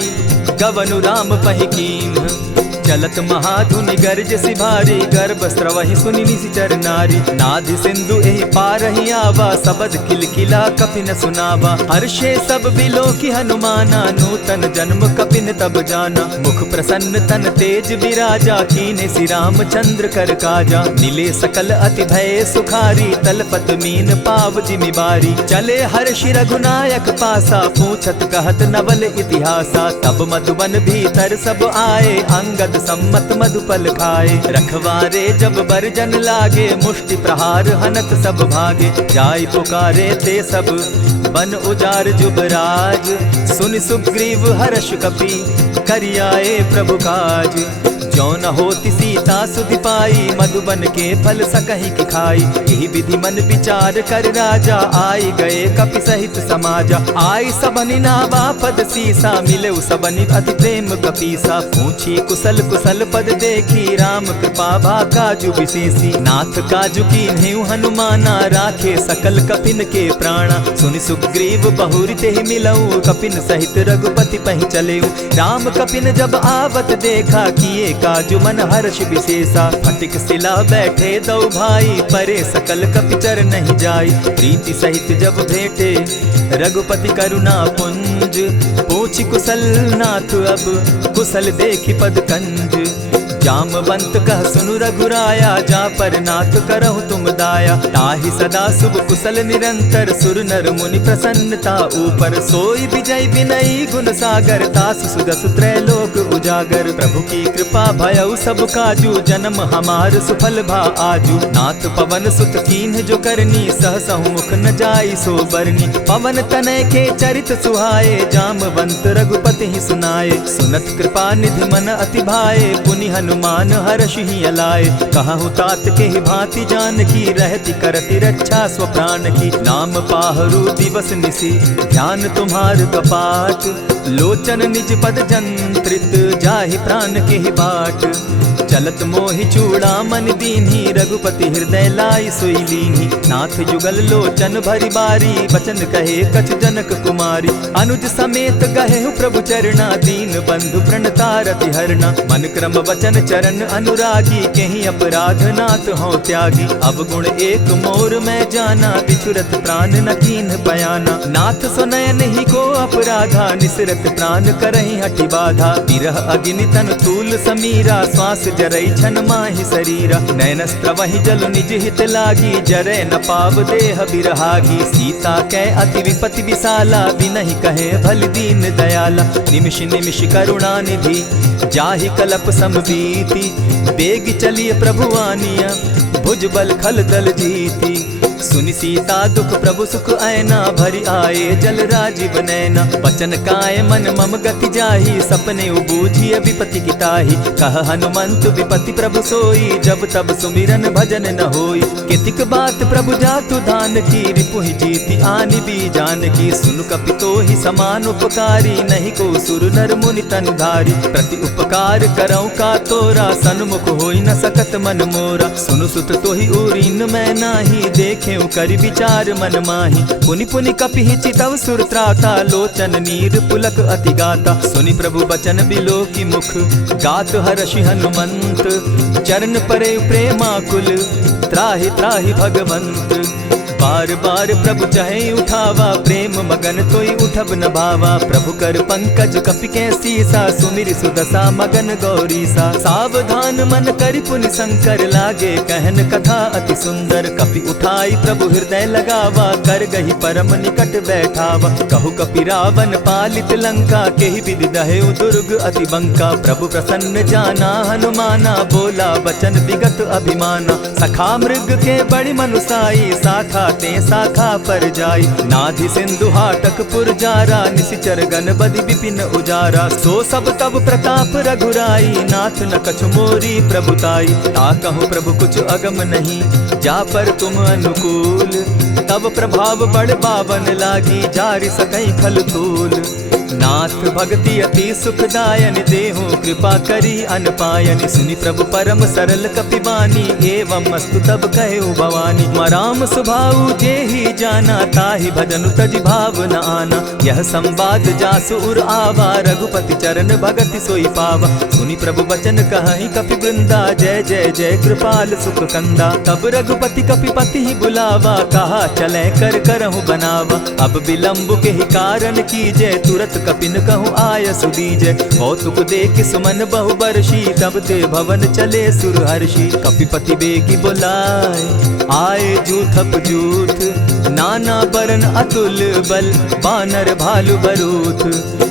गवनु राम पहि कीन। चलत महाधुनि गर्ज सिभारी, गर्भ स्रवहि सुनि निशिचर नारी। नाधि सिंधु एहि पारहि आवा, सबद किलकिला कपि न सुनावा। हर्षे सब बिलोकि हनुमाना, नूतन जन्म कपि न तब जाना। मुख प्रसन्न तन तेज विराजा, कीने सि रामचंद्र कर काजा। मिले सकल अति भय सुखारी, तलपत मीन पाव जिमि बारी। चले हर्षि रघुनायक पासा, पूछत कहत नवल इतिहासा। तब मधुबन भीतर सब आए, अंगद सम्मत मधुपल खाए। रखवारे जब बरजन लागे, मुष्टि प्रहार हनत सब भागे। जाय पुकारे ते सब, बन उजार जुबराज। सुन सुग्रीव हर्ष कपि, करियाए प्रभु काज। जो न होती सीता सुधि पाई, मधुबन के फल सकहि की खाई। यही विधि मन विचार कर राजा, आई गए कपि सहित समाजा। आई सबनि नावा पद सीसा, मिले सबनि अति प्रेम कपीसा। पूछी कुशल कुशल पद देखी, राम कृपा भा काजु विशेषी। नाथ काजु कीन्हेउ हनुमाना, राखे सकल कपिन के प्राणा। सुनि सुग्रीव बहुरि तेहि मिलऊ, कपिन सहित रघुपति पहि चलेऊ। राम कपिन जब आवत देखा, किए काजु मन हर्ष विशेषा। फटिक सिला बैठे दो भाई, परे सकल कपिचर नहीं जाई। प्रीति सहित जब भेटे, रघुपति करुणा पुंज। पूछि कुशल नाथ अब, कुशल देखि पद कंज। जामवंत कह सुनु रघुराया, जा पर नाथ करहु तुम दाया। ताहि सदा शुभ कुशल निरंतर, सुर नर मुनि प्रसन्नता ऊपर। सोई विजय विनयी गुण सागर, तासु सुदसु त्रैलोक उजागर। प्रभु की कृपा भयउ सब काजू, जन्म हमार सुफल भा आजू। नाथ पवन सुत कीन्ह जो करनी, सहसहु मुख न जाई सो बरनी। पवन तनय के चरित सुहाए, जामवंत रघुपति ही सुनाए। सुनत कृपा निधि मन अति भाए, पुनि हनुमान हर्ष ही अलाए। कहु तात के ही भांति जान की, रहती करती रक्षा स्व प्राण की। नाम पाहरु दिवस निसी, ध्यान तुम्हार कपाट। लोचन निज पद जंत्रित, जाहि प्राण के ही बाट। चलत मोहि चूड़ामन दीन्ही, रघुपति हृदय लाई सोई लीन्ही। नाथ जुगल लोचन भरी बारी, बचन कहे कछ जनक कुमारी। अनुज समेत गहे प्रभु चरणा, दीन बंधु प्रणतारति हरना। मन क्रम वचन चरण अनुरागी, कहीं अपराध नाथ हो त्यागी। अब गुण एक मोर में जाना, बिचुरत प्राण न कीन्ह बयाना। नाथ सुनयन ही को अपराधा, निसरत प्राण करहि हठि बाधा। विरह अग्नि तन तूल समीरा, श्वास जरई छन माहि शरीरा। नयनस्त्र वही जल निज हित लागी, जरै न पाव देह बिरहागी। सीता कै अति विपति विशाला, बिनहि कहे भल दीन दयाला। निमिष निमिष करुणा निधि, जाहि कलप समबीति। बेग चलिए प्रभु आनिया, भुज बल खल दल जीती। सुनि सीता दुख प्रभु सुख ऐना, भरी आए जल राजीव नैना। वचन काय मन मम गति जाहि, सपने बूझिय विपति किताहि। कह हनुमंत विपति प्रभु सोई, जब तब सुमिरन भजन न होई। कितिक बात प्रभु जातु धान की, रिपुहि जीति आनि भी जान की। सुनु कपितो ही समान उपकारी, नहीं को सुर नर मुनि तन धारी। प्रति उपकार करौ का तोरा, सन्मुख होई न सकत मन मोरा। सुनु सुत तोहि उरीन मैं नाही, देखे करि विचार मन माही। पुनि पुनि कपिहि चितव सुर त्राता, लोचन नीर पुलक अति गाता। सुनि प्रभु बचन बिलो की मुख, गात हर्षि हनुमंत। चरण परे प्रेमाकुल, त्राहि त्राहि भगवंत। बार बार प्रभु चहे उठावा, प्रेम मगन तोई उठब न भावा। प्रभु कर पंकज कपि के सीसा, सुमिर सुदशा मगन गौरीसा। सावधान मन करि पुनि शंकर, लागे कहन कथा अति सुंदर। कपि उठाई प्रभु हृदय लगावा, कर गही परम निकट बैठावा। कहु कपि रावण पालित लंका, केहि विधि दहेउ दुर्ग अति बंका। प्रभु प्रसन्न जाना हनुमाना, बोला बचन विगत अभिमाना। सखा मृग के बड़ी मनुसाई, साखा ते शाखा पर जाई। नाधि सिंधु हाटक पुर जारा, निशिचर गण बदि विपिन उजारा। सो सब तब प्रताप रघुराई, नाथ न कछु मोरी प्रभुताई। ताकहु प्रभु कुछ अगम नहीं, जा पर तुम अनुकूल। तब प्रभाव बड़ पावन लागी, जारि सकई खल तूल। नाथ भक्ति अति सुखदायन, देहु कृपा करी अनपायन। सुनि प्रभु परम सरल कपिबानी, एवं मस्तु तब कहे भवानी। मराम सुभाऊ जेहि जाना, ताहि भजनु तज भाव न आना। यह संवाद जासु उर आवा, रघुपति चरण भगति सोई पावा। सुनि प्रभु बचन कहहि कपि वृंदा, जय जय जय कृपाल सुख कंदा। तब रघुपति कपिपति ही बुलावा, कहा चले कर करहु बनावा। अब विलंब के ही कारण कीजय, तुरत कपिन कहूँ आय सुदीजय। कौतुक देख सुमन बहु बरसी, तब ते भवन चले सुर हर्षि। कपिपति बेगी बुलाए, आए जूथप जूथ। नाना बरन अतुल बल, बानर भालु बरूथ।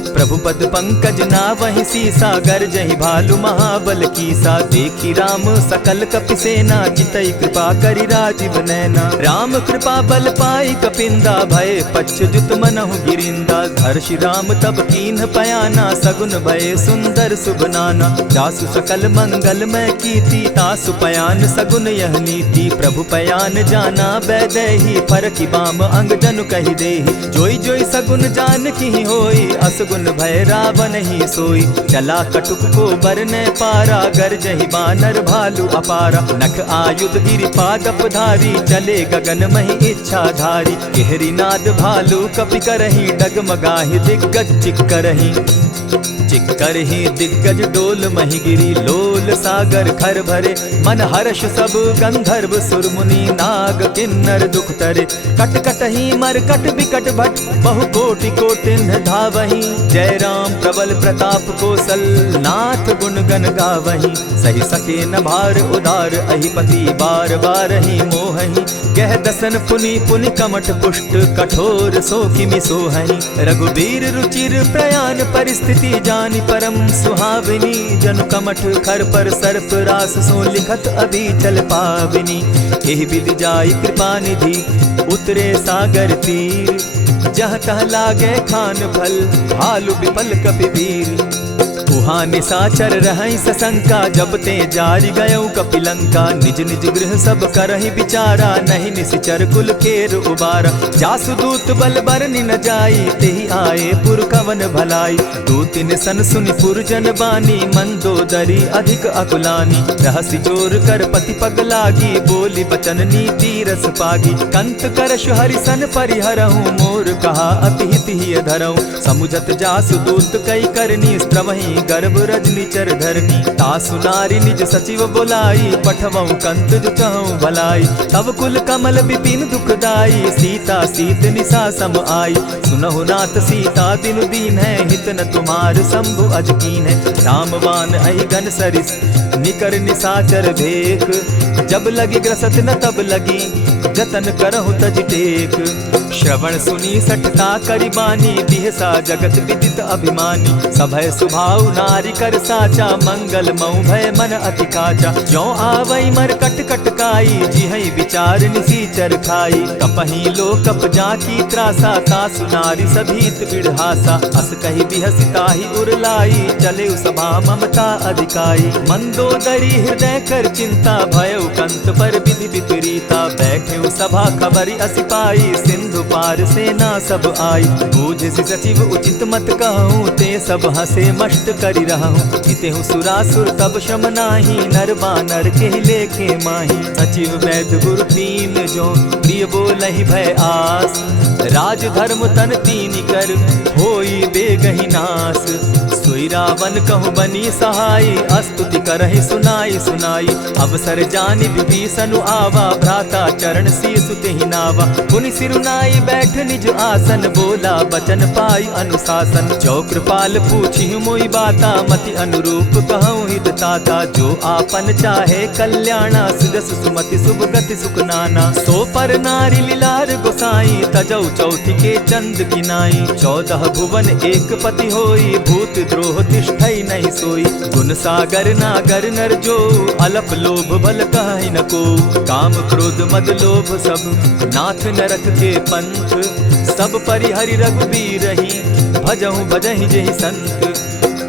प्रभु पद पंकज ना वही सीसा, गर्जहि भालु महाबल कीसा। देखी राम सकल कपि सेना, चितई कृपा करि राजीव नैना। राम कृपा बल पाई कपिंदा, भय पच्युत मनहु गिरिंदा। हर्षि राम तब कीन्ह पयाना, सगुन भय सुंदर शुभ नाना। जासु सकल मंगल मैं कीति, तासु पयान सगुन यह नीति। प्रभु पयान जाना बैदेही, फरकि बाम अंग जनु कहि देहि। जोई जोई सगुन जान की होई, असगुन भय रावण ही सोई। चला कटुक को बरने पारा, गरजहि बानर भालु अपारा। नख आयुध गिरि पादप धारी, चले गगन महि इच्छा धारी। केहरी नाद भालु कपि करहि, डगमगाहि दिग्गज चिक्करहि। चिक्करहि दिग्गज डोल महि गिरी, लोल सागर खर भरे। मन हर्ष सब गंधर्व सुर मुनि, नाग किन्नर दुख तरे। कट कटहि मरकट बिकट भट, बहु कोटि कोटिन धावहि। जय राम प्रबल प्रताप कौशल, नाथ गुण गण गावहि। सही सके न भार उदार, अहिपति बार बार ही मोहहि। गह दसन पुनि पुनि कमठ पुष्ट, कठोर सो किमि सोहहि। रघुबीर रुचिर प्रयाण परिस्थिति, जानि परम सुहाविनी। जनु कमठ खर पर सर्प रास, सो लिखत अभी चल पाविनी। एहि विधि जाई कृपा निधि, उतरे सागर तीर। जह तह लागे खान फल, भालु विपल कपि वीर। उह वहाँ निशाचर रहई सशंका, जब ते जारी गयऊ कपिलंका। निज निज गृह सब करहि विचारा, नहीं निशिचर कुल केर उबारा। जासुदूत बल बरनि न जाई, तेहि आए पुर कवन भलाई। दूतिन सन सुनि पुरजन बानी, मंदोदरी अधिक अकुलानी। रहसि जोर कर पति पग लागी, बोली बचन नीति रस पागी। कंत करश हरिसन परिहरहूँ, मोर कहा अति हित ही धरऊँ। समुझत जासुदूत कई करनी, स्त्रवहि गर्भ रजनी चर धरनी। तासु नारी निज सचिव बोलाई, पठवऊँ कंत जो चहूँ भलाई। तब कुल कमल विपिन दुखदाई, सीता सीत निशा सम आई। सुनहु नाथ सीता दिनु दीन है, हित न तुम्हार शंभु अजकीन है। रामवान अहि गन सरिस निकर निशाचर भेक, जब लगी ग्रसत न तब लगी, जतन करहु तज टेक। श्रवण सुनी सठता करिबानी, बिहसा जगत विदित अभिमानी। सभय सुभाव नारी कर साचा, मंगल मऊ भय मन अति काचा। जो आवई मर कट कटकाई, जिहई विचार निसीचर खाई। कपही लो कप जाकी त्रासा, तासु नारी सभीत बिढ़ासा। अस कही बिहसिताहि उरलाई, चले सभा ममता अधिकाई। मंदोदरी हृदय कर चिंता, भयउ कंत पर विधि विपरीता। बैठे सभा खबरी असी पाई, सिंधु पार सेना सब आई। बूझ सचिव उचित मत कहूँ, ते सब हसे मष्ट करि रहूँ। हितेहु सुरासुर तब श्रम नाही, नर बानर के लेखे माही। सचिव वैद्य गुरु तीन जो, प्रिय बोलहि भय आस। राज धर्म तन तीन कर, होई बेगहि नास। सोई रावण कहु बनी सहाई, अस्तुति करहि सुनाई सुनाई। अवसर जानि विभीषण आवा, भ्राता चरण शीसु तेहि नावा। पुनि सिरुनाई बैठ निज आसन, बोला बचन पाई अनुशासन। जो कृपाल पूछि मोई बाता, मति अनुरूप कहूँ हित ताता। जो आपन चाहे कल्याणा, सुजस सुमति शुभ गति सुख नाना। सो पर नारी लीलार गोसाई, तजौ चौथि के चंद किनाई। 14 भुवन एक पति होई, भूत द्रोह तिष्ठई नहीं सोई। गुण सागर नागर नर जो, अलप लोभ भल कहि न को। काम क्रोध मद लोभ सब, नाथ नरक के पंथ। सब परिहरि रघुबीरहि, भजहु भजहि जेहि संत।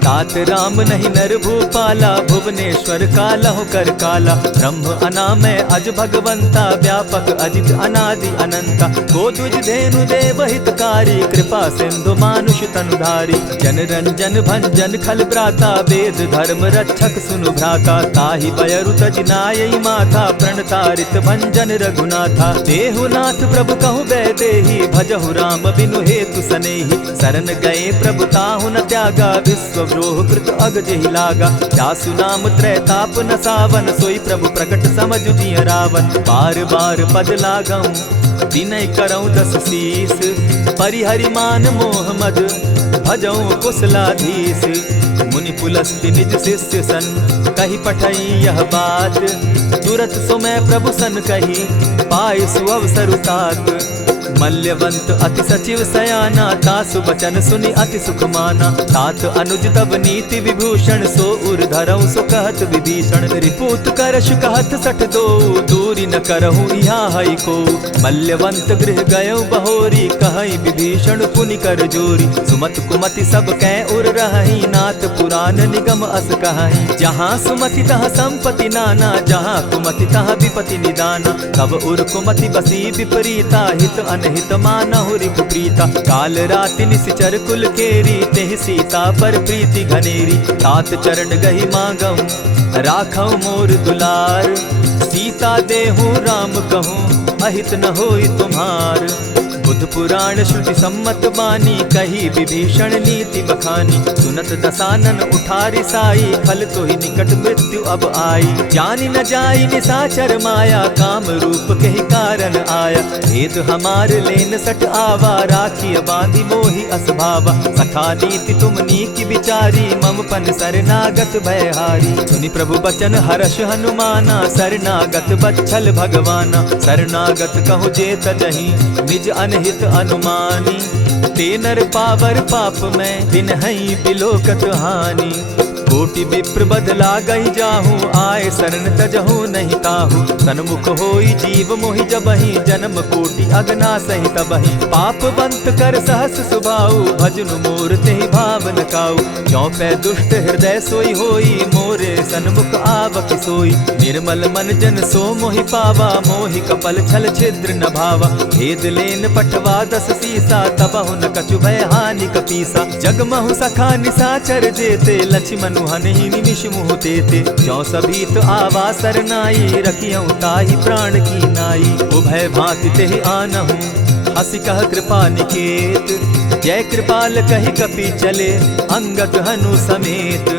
तात राम नहीं नर भूपाला, भुवनेश्वर कालहु कर काला। ब्रह्म अनामय अज भगवंता, व्यापक अजित अनादि अनंता। को द्विज धेनु देव हितकारी, कृपा सिंधु मानुष तनुधारी। जन रंजन भंजन खल भ्राता, वेद धर्म रक्षक सुनु भ्राता। ताहि बयरु तज नायई माथा, प्रणतारित भंजन रघुनाथा। देहुनाथ प्रभु कहु बैदेहि, भजहु राम बिनु हेतु सनेहि। शरण गए प्रभु ताहु न त्यागा, विश्व द्रोह कृत अग जेहि लागा। जासु नाम त्रैताप न सावन, सोई प्रभु प्रकट समझ जिय रावण। बार बार पद लागऊं, विनय करऊं 10 शीस। परिहरि मान मोह मद, भजऊं कुशलाधीश। मुनि पुलस्त्य निज शिष्य सन, कही पठई यह बात। तुरत सो मैं प्रभु सन कही, पाई सुअवसर तात। मल्यवंत अति सचिव सयाना, तासु बचन सुनि अति सुख माना। तात अनुज तब नीति विभूषण, सो उर धरऊं सो कहत विभीषण। रिपुत करश कहत सठ दो, दूरी न करहूँ यहाँ हई को। मल्यवंत गृह गयऊ बहोरी, कहई विभीषण पुनि कर जोरी। सुमत कुमति सब कै उर रहई, नाथ पुराण निगम अस कहई। जहाँ सुमति तहाँ संपत्ति नाना, जहाँ कुमति तहाँ विपति निदाना। तब उर कुमति बसी विपरीता, हित अनहित मानहु रिपु प्रीता। काल राति निशिचर कुल केरी, तेहि सीता पर प्रीति घनेरी। तात चरण गहि मांगऊं, राखऊं मोर दुलार। सीता देहूं राम कहूं, अहित न होई तुम्हार। बुध पुराण श्रुति सम्मत बानी, कही विभीषण नीति बखानी। सुनत दसानन उठारी साई, फल तो ही निकट मृत्यु अब आई। जानी न जाई निशाचर माया, काम रूप के ही कारण आया। भेद हमार लेन सट आवा, राखी बांधी मोहि असभावा। सखा नीति तुम नीति विचारी, मम पन शरणागत भयहारी। सुनि प्रभु बचन हर्ष हनुमाना, शरणागत बच्छल भगवाना। शरणागत कहु जे तजहि, निज अनहित अनुमानी। ते नर पावर पाप में, दिन हई बिलोकत हानि। कोटि विप्र बदला गई जाहूँ, आए शरण तजहू नहीं ताहू। सन्मुख होई जीव मोहि जबहि, जन्म कोटि अगना सही तबहि। पापवंत कर सहस सुभाऊ, भजनु मोर तेहि भावन काऊ। ज्यों पै दुष्ट हृदय सोई होई, मोरे सन्मुख आवक सोई। निर्मल मन जन सो मोहि पावा, मोहि कपल छल छिद्र न भावा। भेद लेन पठवा दस सीसा, तबहु न कछु भय हानि कपीसा। जगमहु सखा निसाचर जेते, लक्ष्मनु हनहि निमिष मुह तेते। ज्यों सभीत आवा सरनाई, रखियौ ताहि प्राण की नाई। उभय भांति तेहि आनहु, हसी कह कृपा निकेत। जय कृपाल कहि कपि चले, अंगद हनु समेत।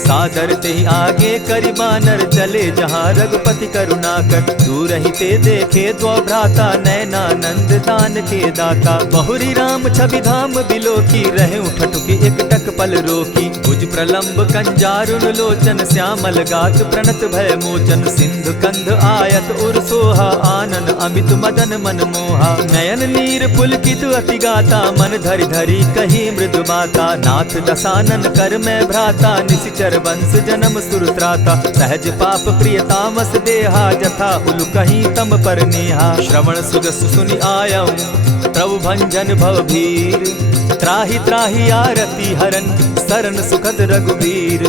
सादर तेहि आगे करि बानर, चले जहाँ रघुपति करुणाकर। दूर ही ते देखे द्वौ भ्राता, नयनानंद दान के दाता। बहुरी राम छवि धाम बिलोकी, रहे उठटुकी एक टक पल रोकी। भुज प्रलंब कंजारुन लोचन, श्यामल गात प्रणत भय मोचन। सिंधु कंध आयत उर सोहा, आनन अमित मदन मन मोहा। नयन नीर पुलकित अति गाता, मन धरि धरि कही मृदु बाता। नाथ दसानन कर मैं भ्राता, निशिचर वंश जन्म सुरत्राता। सहज पाप प्रियतामस देहा, जथा उलु कहीं तम पर नेहा। श्रवण सुजस सुनि आयऊ, प्रभु भंजन भव भीर। त्राहि त्राहि आरती हरन, सरन सुखद रघुवीर।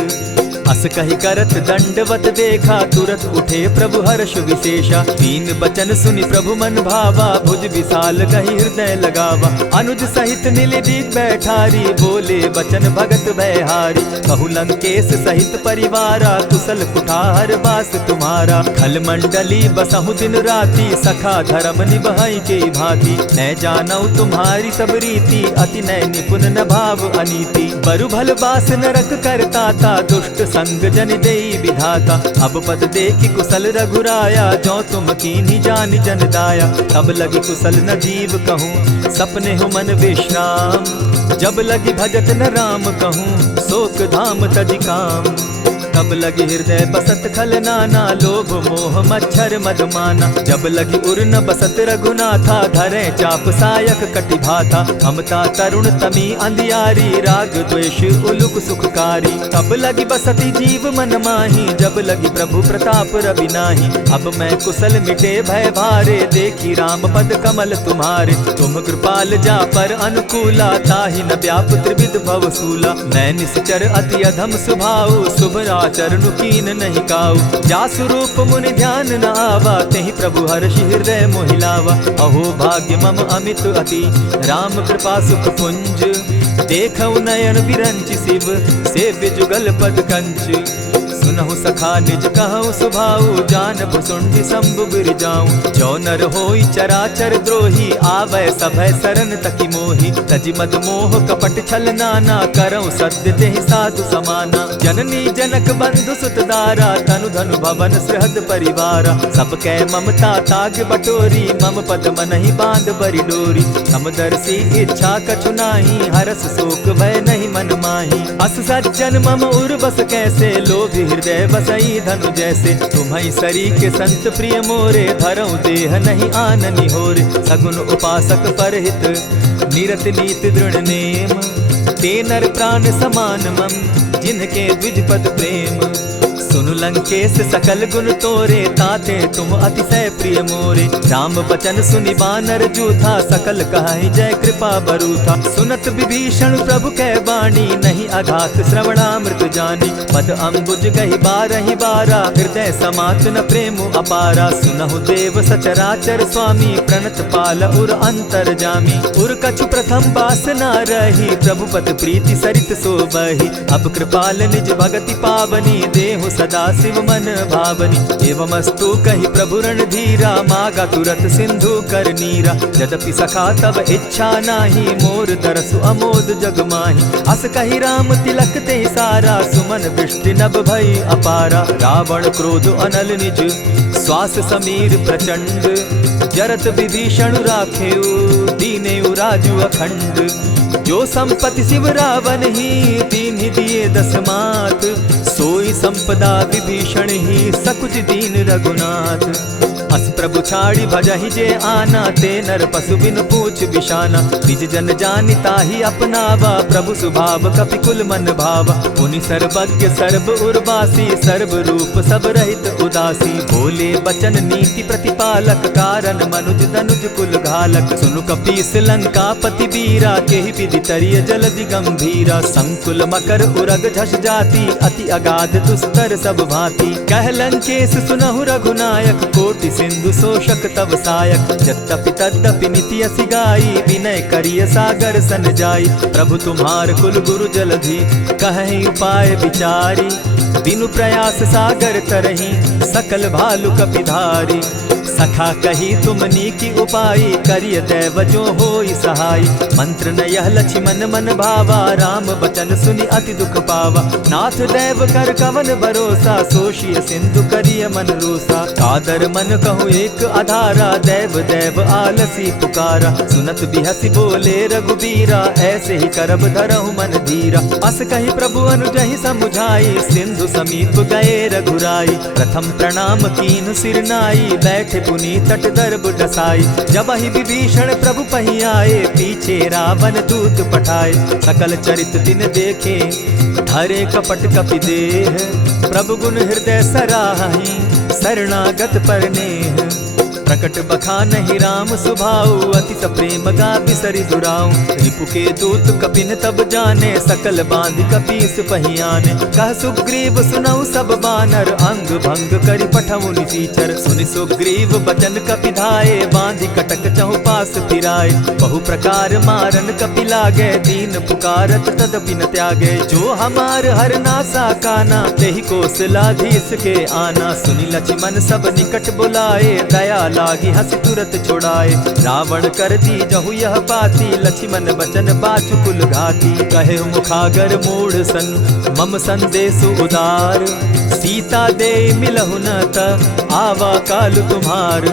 अस कहि करत दंडवत देखा, तुरत उठे प्रभु हर्ष विशेषा। तीन बचन सुनि प्रभु मन भावा, भुज विशाल कहि हृदय लगावा। अनुज सहित मिले दीप बैठारी, बोले बचन भगत भयहारी। कहु लंकेश सहित परिवारा, कुशल कुठार बास तुम्हारा। खल मंडली बसहु दिन राति, सखा धर्म निभई के भांति। न जानऊ तुम्हारी सब रीति, अति नय निपुण न भाव अनीति। बरु भल बास नरक करताता, दुष्ट संग जन देई विधाता। अब पद देखि कुशल रघुराया, जो तुम कीन्ही जानि जन दाया। तब लगी कुशल न जीव कहूँ, सपने हो मन विश्राम। जब लगी भजत न राम कहूँ, शोक धाम तजि काम। तब लगी हृदय बसत खल नाना, लोभ मोह मच्छर मदमाना। जब लगी उर न बसत रघुनाथा, धरे चाप सायक कटि भाथा। ममता तरुण तमी अंधियारी, राग द्वेष उलुक सुखकारी। तब लगी बसती जीव मन माही, जब लगी प्रभु प्रताप रवि नाही। अब मैं कुशल मिटे भय भारे, देखी राम पद कमल तुम्हारे। तुम कृपाल जा पर अनुकूला, ताहि न व्याप त्रिविध भव सूला। मैं निश्चर अति अधम स्वभाव, शुभ चरणु कीन नहीं काऊ। जासु रूप मुनि ध्यान न आवा, तेहि प्रभु हर्षि हृदय मोहिलावा। अहो भाग्य मम अमित अति, राम कृपा सुख पुंज। देखऊ नयन विरंचि शिव, सेव्य जुगल पद कंच। सुनहु सखा निज कहु सुभाऊ, जान भुसुंडि शंभु गिर जाऊं। जो नर होई चराचर द्रोही, आवै सभय सरन तकी मोही। तजि मद मोह कपट छल नाना, करऊं सत्य तेहि साधु समाना। जननी जनक बंधु सुत दारा, तनु धनु भवन सृहद परिवारा। सब कै ममता ताग बटोरी, मम पद मनहि बांध बरि डोरी। समदर्शी इच्छा कछु नाही, हरस शोक भय नहीं मन माही। अस सज्जन मम उर बस कैसे, लोभी हृदय बसई धनु जैसे। तुम्हई सरी के संत प्रिय मोरे, धरऊं देह नहीं आननि होरे। सगुन उपासक परहित, निरत नीत दृढ़ नेम। ते नर प्राण समान मम, जिनके द्विज पद प्रेम। सुनु लंकेश सकल गुण तोरे, ताते तुम अतिशय प्रिय मोरे। राम बचन सुनि बानर जूथा, सकल कहाहि जय कृपा बरूथा। सुनत विभीषण प्रभु कै बाणी, नहीं अघात श्रवणामृत जानी। पद अम्बुज गहि बारहि बारा, हृदय समात न प्रेम अपारा। सुनहु देव सचराचर स्वामी, प्रणत पाल उर अंतर जामी। उर कछु प्रथम बास न रही, प्रभु पद प्रीति सरित सोबहि। अब कृपाल निज भगति पावनी, देहु सदा शिव मन भावनी। एवमस्तु कहि प्रभु रणधीरा, मागा तुरत सिंधु कर नीरा। यद्यपि सखा तब इच्छा नाही, मोर दरसु अमोद जग माही। अस कहि राम तिलक तेहि सारा, सुमन दृष्टि नभ भई अपारा। रावण क्रोध अनल निज, श्वास समीर प्रचंड। जरत विभीषण राखेउ, दीनेउ राजु अखंड। जो संपत्ति शिव रावण ही, दीन्हि दिए दस मात। सोई संपदा विभीषण ही सकुच दीन रघुनाथ। अस प्रभु छाड़ी भजहि जे आना, ते नर पशु बिन पूछ बिशाना। निज जन जानिता ही अपनावा, प्रभु स्वभाव कपि कुल मन भावा। मुनि सर्वज्ञ सर्व उर्वासी, सर्व रूप सब रहित उदासी। बोले बचन नीति प्रतिपालक, कारण मनुज धनुज कुल घालक। सुनु कपीस लंकापति बीरा, केहि विधि तरिय जलधि गंभीरा। संकुल मकर उरग झष जाति, अति अगाध दुस्तर सब भांति। कह लंकेश सुनहु रघुनायक, कोटि सिंधु शोषक तव सायक। यद्यपि तद्यपि निति असि गाई, विनय करिय सागर सन जाई। प्रभु तुम्हार कुल गुरु जलधि, कहि उपाय विचारी। बिनु प्रयास सागर तरही, सकल भालु कपिधारी। सखा कही तुमनी की उपाई, करिय दैव जो होई सहाय। मंत्र न यह लक्ष्मण मन भावा, राम बचन सुनि अति दुख पावा। नाथ दैव कर कवन भरोसा, सोषिय सिंधु करिय मन रोसा। कादर मन कहूँ एक आधारा, दैव दैव आलसी पुकारा। सुनत बिहसी बोले रघुबीरा, ऐसे ही करब धरहु मन धीरा। अस कही प्रभु अनुजहि समुझाई, सिंधु समीप गए रघुराई। प्रथम प्रणाम कीन सिर नाई, बैठे पुनि तट दर्ब डसाई। जब ही विभीषण प्रभु पही आए, पीछे रावण दूत पठाए। सकल चरित दिन देखे, धरे कपट कपि देह। प्रभु गुण हृदय सराहि, शरणागत पर नेह। प्रकट बखानहि राम सुभाऊ, अति प्रेम गा बिसरि दुराऊ। रिपु के दूत कपिन तब जाने, सकल बांधि कपीस पहियाने। कह सुग्रीव सुनऊ सब बानर, अंग भंग करि पठऊ निसीचर। सुनि सुग्रीव बचन कपि धाये, बांधि कटक चहु पास फिराए। बहु प्रकार मारन कपि लागे, दीन पुकारत तदपि न त्यागे। जो हमार हर नासा काना, तेहि कौशलाधीश के आना। सुनि लक्ष्मण सब निकट बुलाए, दया लागी हंस तुरत छुड़ाए। रावण कर दी जहु यह पाती, लक्ष्मण बचन बाचु कुल घाती। कहे मुखागर मूढ़ सन, मम संदेश उदार। सीता दे मिलहु न त, आवा काल तुम्हार।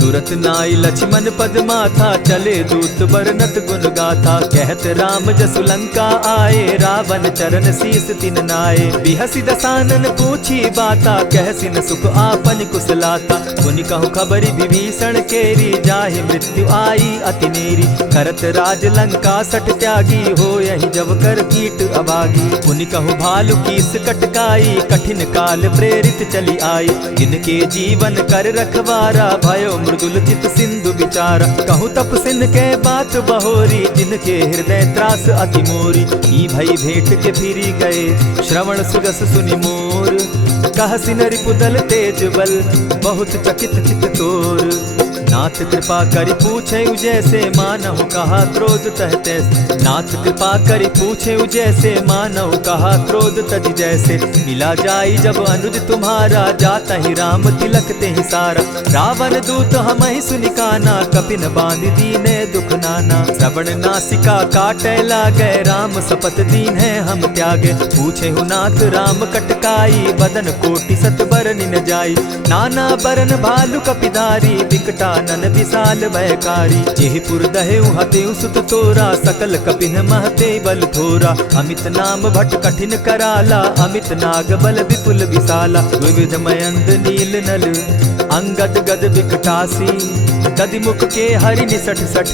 तुरत नाई लक्ष्मण पद माथा, चले दूत बरनत गुण गाथा। कहत राम जसु लंका आए, रावण चरण शीस तिन नाए। बिहसी दसानन पूछी बाता, कहसिन सुख आपन कुशलाता। सुनि कहु खबरी विभीषण केरी, जाहि मृत्यु आई अति नेरी। करत राज लंका सठ त्यागी, हो यही जब कर कीट अभागी। पुनि कहु भालु कीस कटकाई, कठिन काल प्रेरित चली आई। जिनके जीवन कर रखवारा, भयो मृदुल चित सिंधु विचारा। कहूँ तपसिन के बात बहोरी, जिनके हृदय त्रास अति मोरी। ई भई भेंट के फिरी गए, श्रवण सुरस सुनि मोर। कहसिन रिपुदल तेज बल, बहुत चकित चित तोर। नाथ कृपा करि पूछे जैसे, मानहु कहा क्रोध तह तैसे। नाथ कृपा करि पूछे जैसे, मानहु कहा क्रोध तज जैसे। मिला जाई जब अनुज तुम्हारा, जाता ही राम तिलक ते ही सारा। रावण दूत हम ही सुनि काना, कपिन बांध दीने दुख नाना। श्रवण नासिका काटे लागे, राम सपत दीन है हम त्यागे। पूछे हु नाथ राम कटकाई, बदन कोटि सत बरन न जाई। नाना बरन भालु कपिधारी, विकटा नन विशाल भयकारी। जेहिपुर दहेउ हतेउ सुत तोरा, सकल कपिन महते बल थोरा। अमित नाम भट कठिन कराला, अमित नाग बल विपुल विशाला। विविध मयंद नील नल, अंगद गद विकटासी। दधिमुख के हरि निसठ सठ,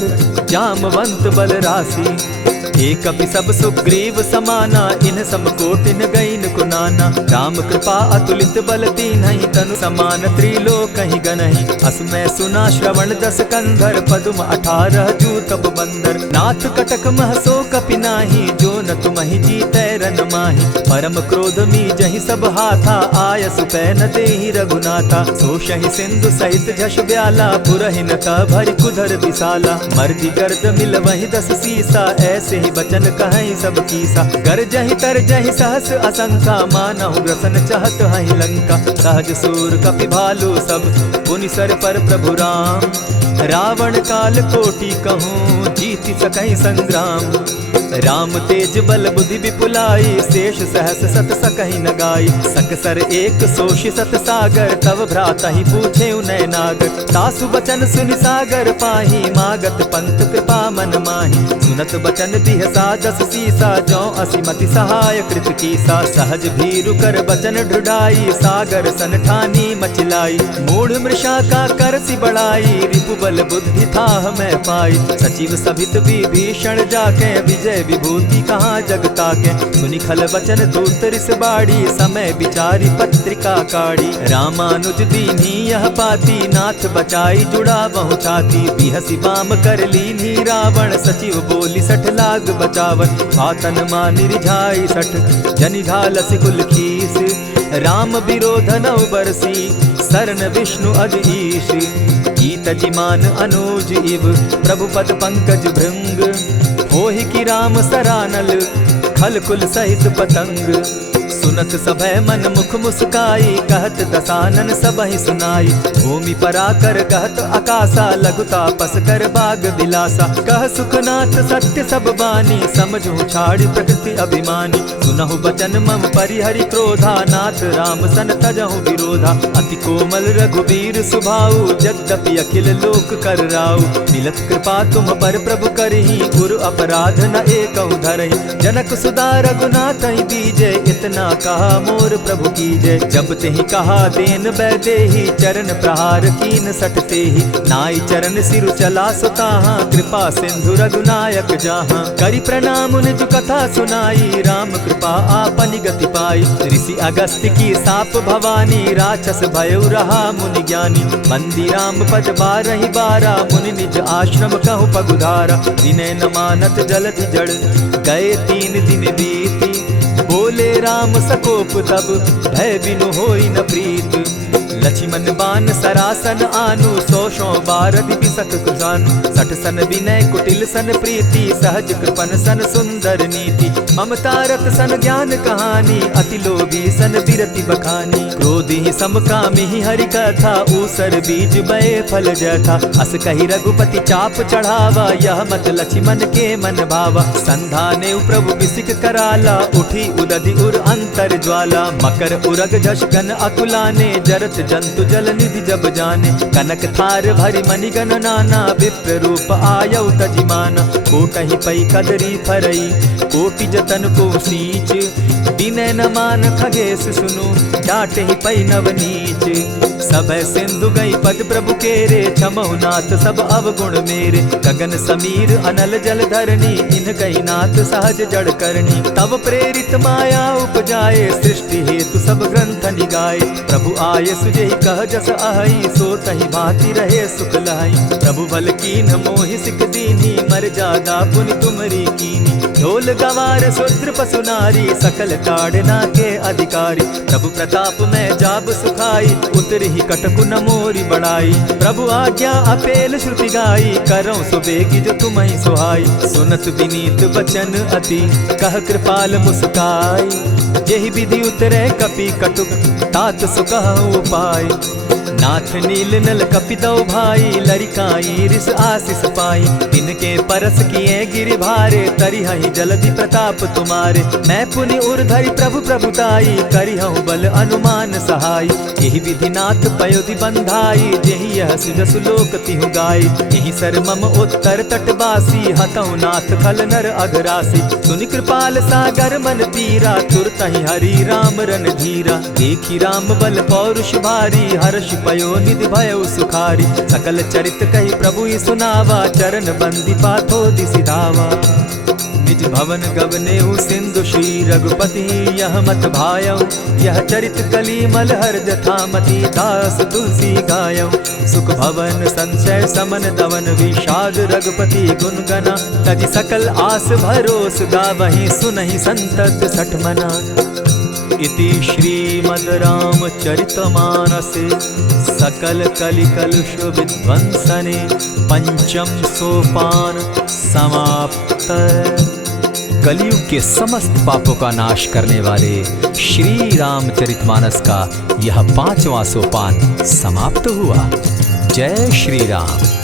जामवंत बल राशि। एक कपि सब सुग्रीव समाना, इन सम कोटिन गईन कुनाना। राम कृपा अतुलित बल दीन्हि, तनु समान त्रिलोक ही गनहि। अस मैं सुना श्रवण दस कंधर, पदुम 18 जू तब बंदर। नाथ कटक महसो कपि नाही, जो न तुमहि जीतै रन माहि। परम क्रोध मी जहि सब हाथा, आयस पै न देहि रघुनाथा। सोषहि सिंधु सहित झष ब्याला, पुरहिन का भरि कुधर विशाला। मर्दि गर्द मिल वहि 10 सीसा, ऐसे ही बचन कहीं सब कीसा। गरजहि तरजहि सहस असंखा, मानहु ग्रसन चाहत हहि लंका। सहज सूर कपि भालु सब, पुनि सर पर प्रभु राम। रावण काल कोटि कहूँ, जीत जीति सकहि संग्राम। राम तेज बल बुद्धि विपुलाई, शेष सहस सत सकहि न गाई। सकसर एक सोषि सत सागर, तव भ्राता ही पूछे उनय नागर। तासु बचन सुनि सागर पाही, मागत पंत कृपा मन माही। सुनत बचन दिह सादस सीसा, जौ असिमति सहाय कृत कीसा। सहज भीरु कर बचन ढुढ़ाई, सागर सन ठानी मचिलाई। मूढ़ मृषा का करसि बढ़ाई, रिपु बल बुद्धि थाह मैं पाई। सचिव सभित विभीषण जाके, विजय विभूति कहाँ जगता के। सुनि खल वचन दूत रिस बाड़ी, समय विचारी पत्रिका काढ़ी। रामानुज दीन्ही यह पाती, नाथ बचाई जुड़ा बहु छाती। बिहसी बाम कर लीन्ही रावण, सचिव बोली सठ लाग बचावन। आतन मानि रिझाई सठ, जनि घालसि कुल खीस। राम विरोध नौ बरसी, सरन विष्णु अज ईश। कीत जिमान अनुज इव, प्रभु पद पंकज भृंग। होहि की राम सरानल, खल कुल सहित पतंग। सुनत सभय मन मुख मुस्काई, कहत दसानन सबहि सुनाई। भूमि पराकर कहत आकाशा, लघुता पस कर बाग बिलासा। कह सुखनाथ सत्य सब बानी, समझू छाड़ी प्रकृति अभिमानी। सुनहु बचन मम परिहरि क्रोधा, नाथ राम सन तजहु विरोधा। अति कोमल रघुबीर सुभाऊ, यद्यपि अखिल लोक कर राऊ। मिलत कृपा तुम पर प्रभु करही, गुरु अपराध न एकहु धरहि। जनक सुदा रघुनाथ ही दीजे, इतना कहा मोर प्रभु कीजय। जब तेहि कहा देन बैदेही, चरण प्रहार कीन सटते ही। नाई चरण सिरु चला सुताहा, कृपा सिंधु रघुनायक जाहा। करि प्रणाम निज कथा सुनाई, राम कृपा आपनि गति पाई। ऋषि अगस्त्य की साप भवानी, राक्षस भयउ रहा मुनि ज्ञानी। बंदी राम पद बारहि बारा, मुनि निज आश्रम कहु पगुधारा। विनय न मानत जलधि जड़, गए 3 दिन बीती। बोले राम सकोप तब, भय बिनु होई न प्रीत। लक्ष्मण बान सरासन आनु, 100 बारदि बिसक कुजानु। 60 सन विनय कुटिल सन प्रीति, सहज कृपन सन सुंदर नीति। ममता रत सन ज्ञान कहानी, अति लोभी सन बिरति बखानी। क्रोधि समकामी हरि कथा, ऊसर बीज बये फल जथा। अस कहि रघुपति चाप चढ़ावा, यह मत लक्ष्मण के मन भावा। संधाने प्रभु बिसिक कराला, उठी उदधि उर अंतर ज्वाला। मकर उरग झष गन अकुलाने, जरत जंतु जल निधि जब जाने। कनक थार भरि मणिगण नाना, विप्र रूप आयौ तजिमाना। कोटहि पै कदरी फरई, कोटि जतन को सींच। विनय न मान खगेश सुनु, डांटहि पै नव नीच। सब सिंधु गई पद प्रभु केरे, क्षमहु नाथ सब अवगुण मेरे। गगन समीर अनल जल धरणी, इन कही नाथ सहज जड़ करणी। तब प्रेरित माया उपजाए, सृष्टि हेतु सब ग्रंथ निगाए। प्रभु आय सुजेहि कह जस अहई, सो तहि भांति रहे सुख लहई। प्रभु बल कीन्ह मोहि सिख दीन्ही, मर जादा पुनि तुमरी कीनी। ढोल गवार शूद्र पशु नारी, सकल ताड़ना के अधिकारी। प्रभु प्रताप में जाब सुखाई, उतरहि कटकु न मोरी बड़ाई। प्रभु आज्ञा अपेल श्रुति गाई, करौ सुबेगी जो तुम्हि सुहाई। सुनत विनीत बचन अति, कह कृपाल मुस्काई। जेहि विधि उतरे कपि कटुक, तात सुकहु उपाय। नाथ नील नल कपितौ भाई, लरिकाई रिस आशीष पाई। तिनके परस किए गिरि भारे, तरिहहि जलधि प्रताप तुम्हारे। मैं पुनि उर्धरि प्रभु प्रभुताई, करिहउ बल अनुमान सहाय। एहि विधि नाथ पयोधि बंधाई, जेहि यह सुजसु लोक तिहु गाई। एहि सर मम उत्तर तटवासी, हतहु नाथ खल नर अघरासी। सुनि कृपाल सागर मन पीरा, तुरतहि हरि राम रन धीरा। देखी राम बल पौरुष भारी, हर्ष पयो निधि भयउ सुखारी। सकल चरित कहि प्रभु ही सुनावा, चरण बंदी पाथो दिसि धावा। निज भवन गवनेहु सिंधु श्री रघुपति, यह मत भायौ। यह चरित कली मलहर जथामति, दास तुलसी गायौ। सुख भवन संशय समन दवन, विषाद रघुपति गुण गना। तजि सकल आस भरोस, गावहि सुनहि संतत सठ मना। इति श्रीमद् रामचरितमानसे, सकल कलि कलुष विध्वंसने। पंचम सोपान समाप्त। कलयुग के समस्त पापों का नाश करने वाले श्री रामचरितमानस का यह 5वां सोपान समाप्त हुआ। जय श्री राम।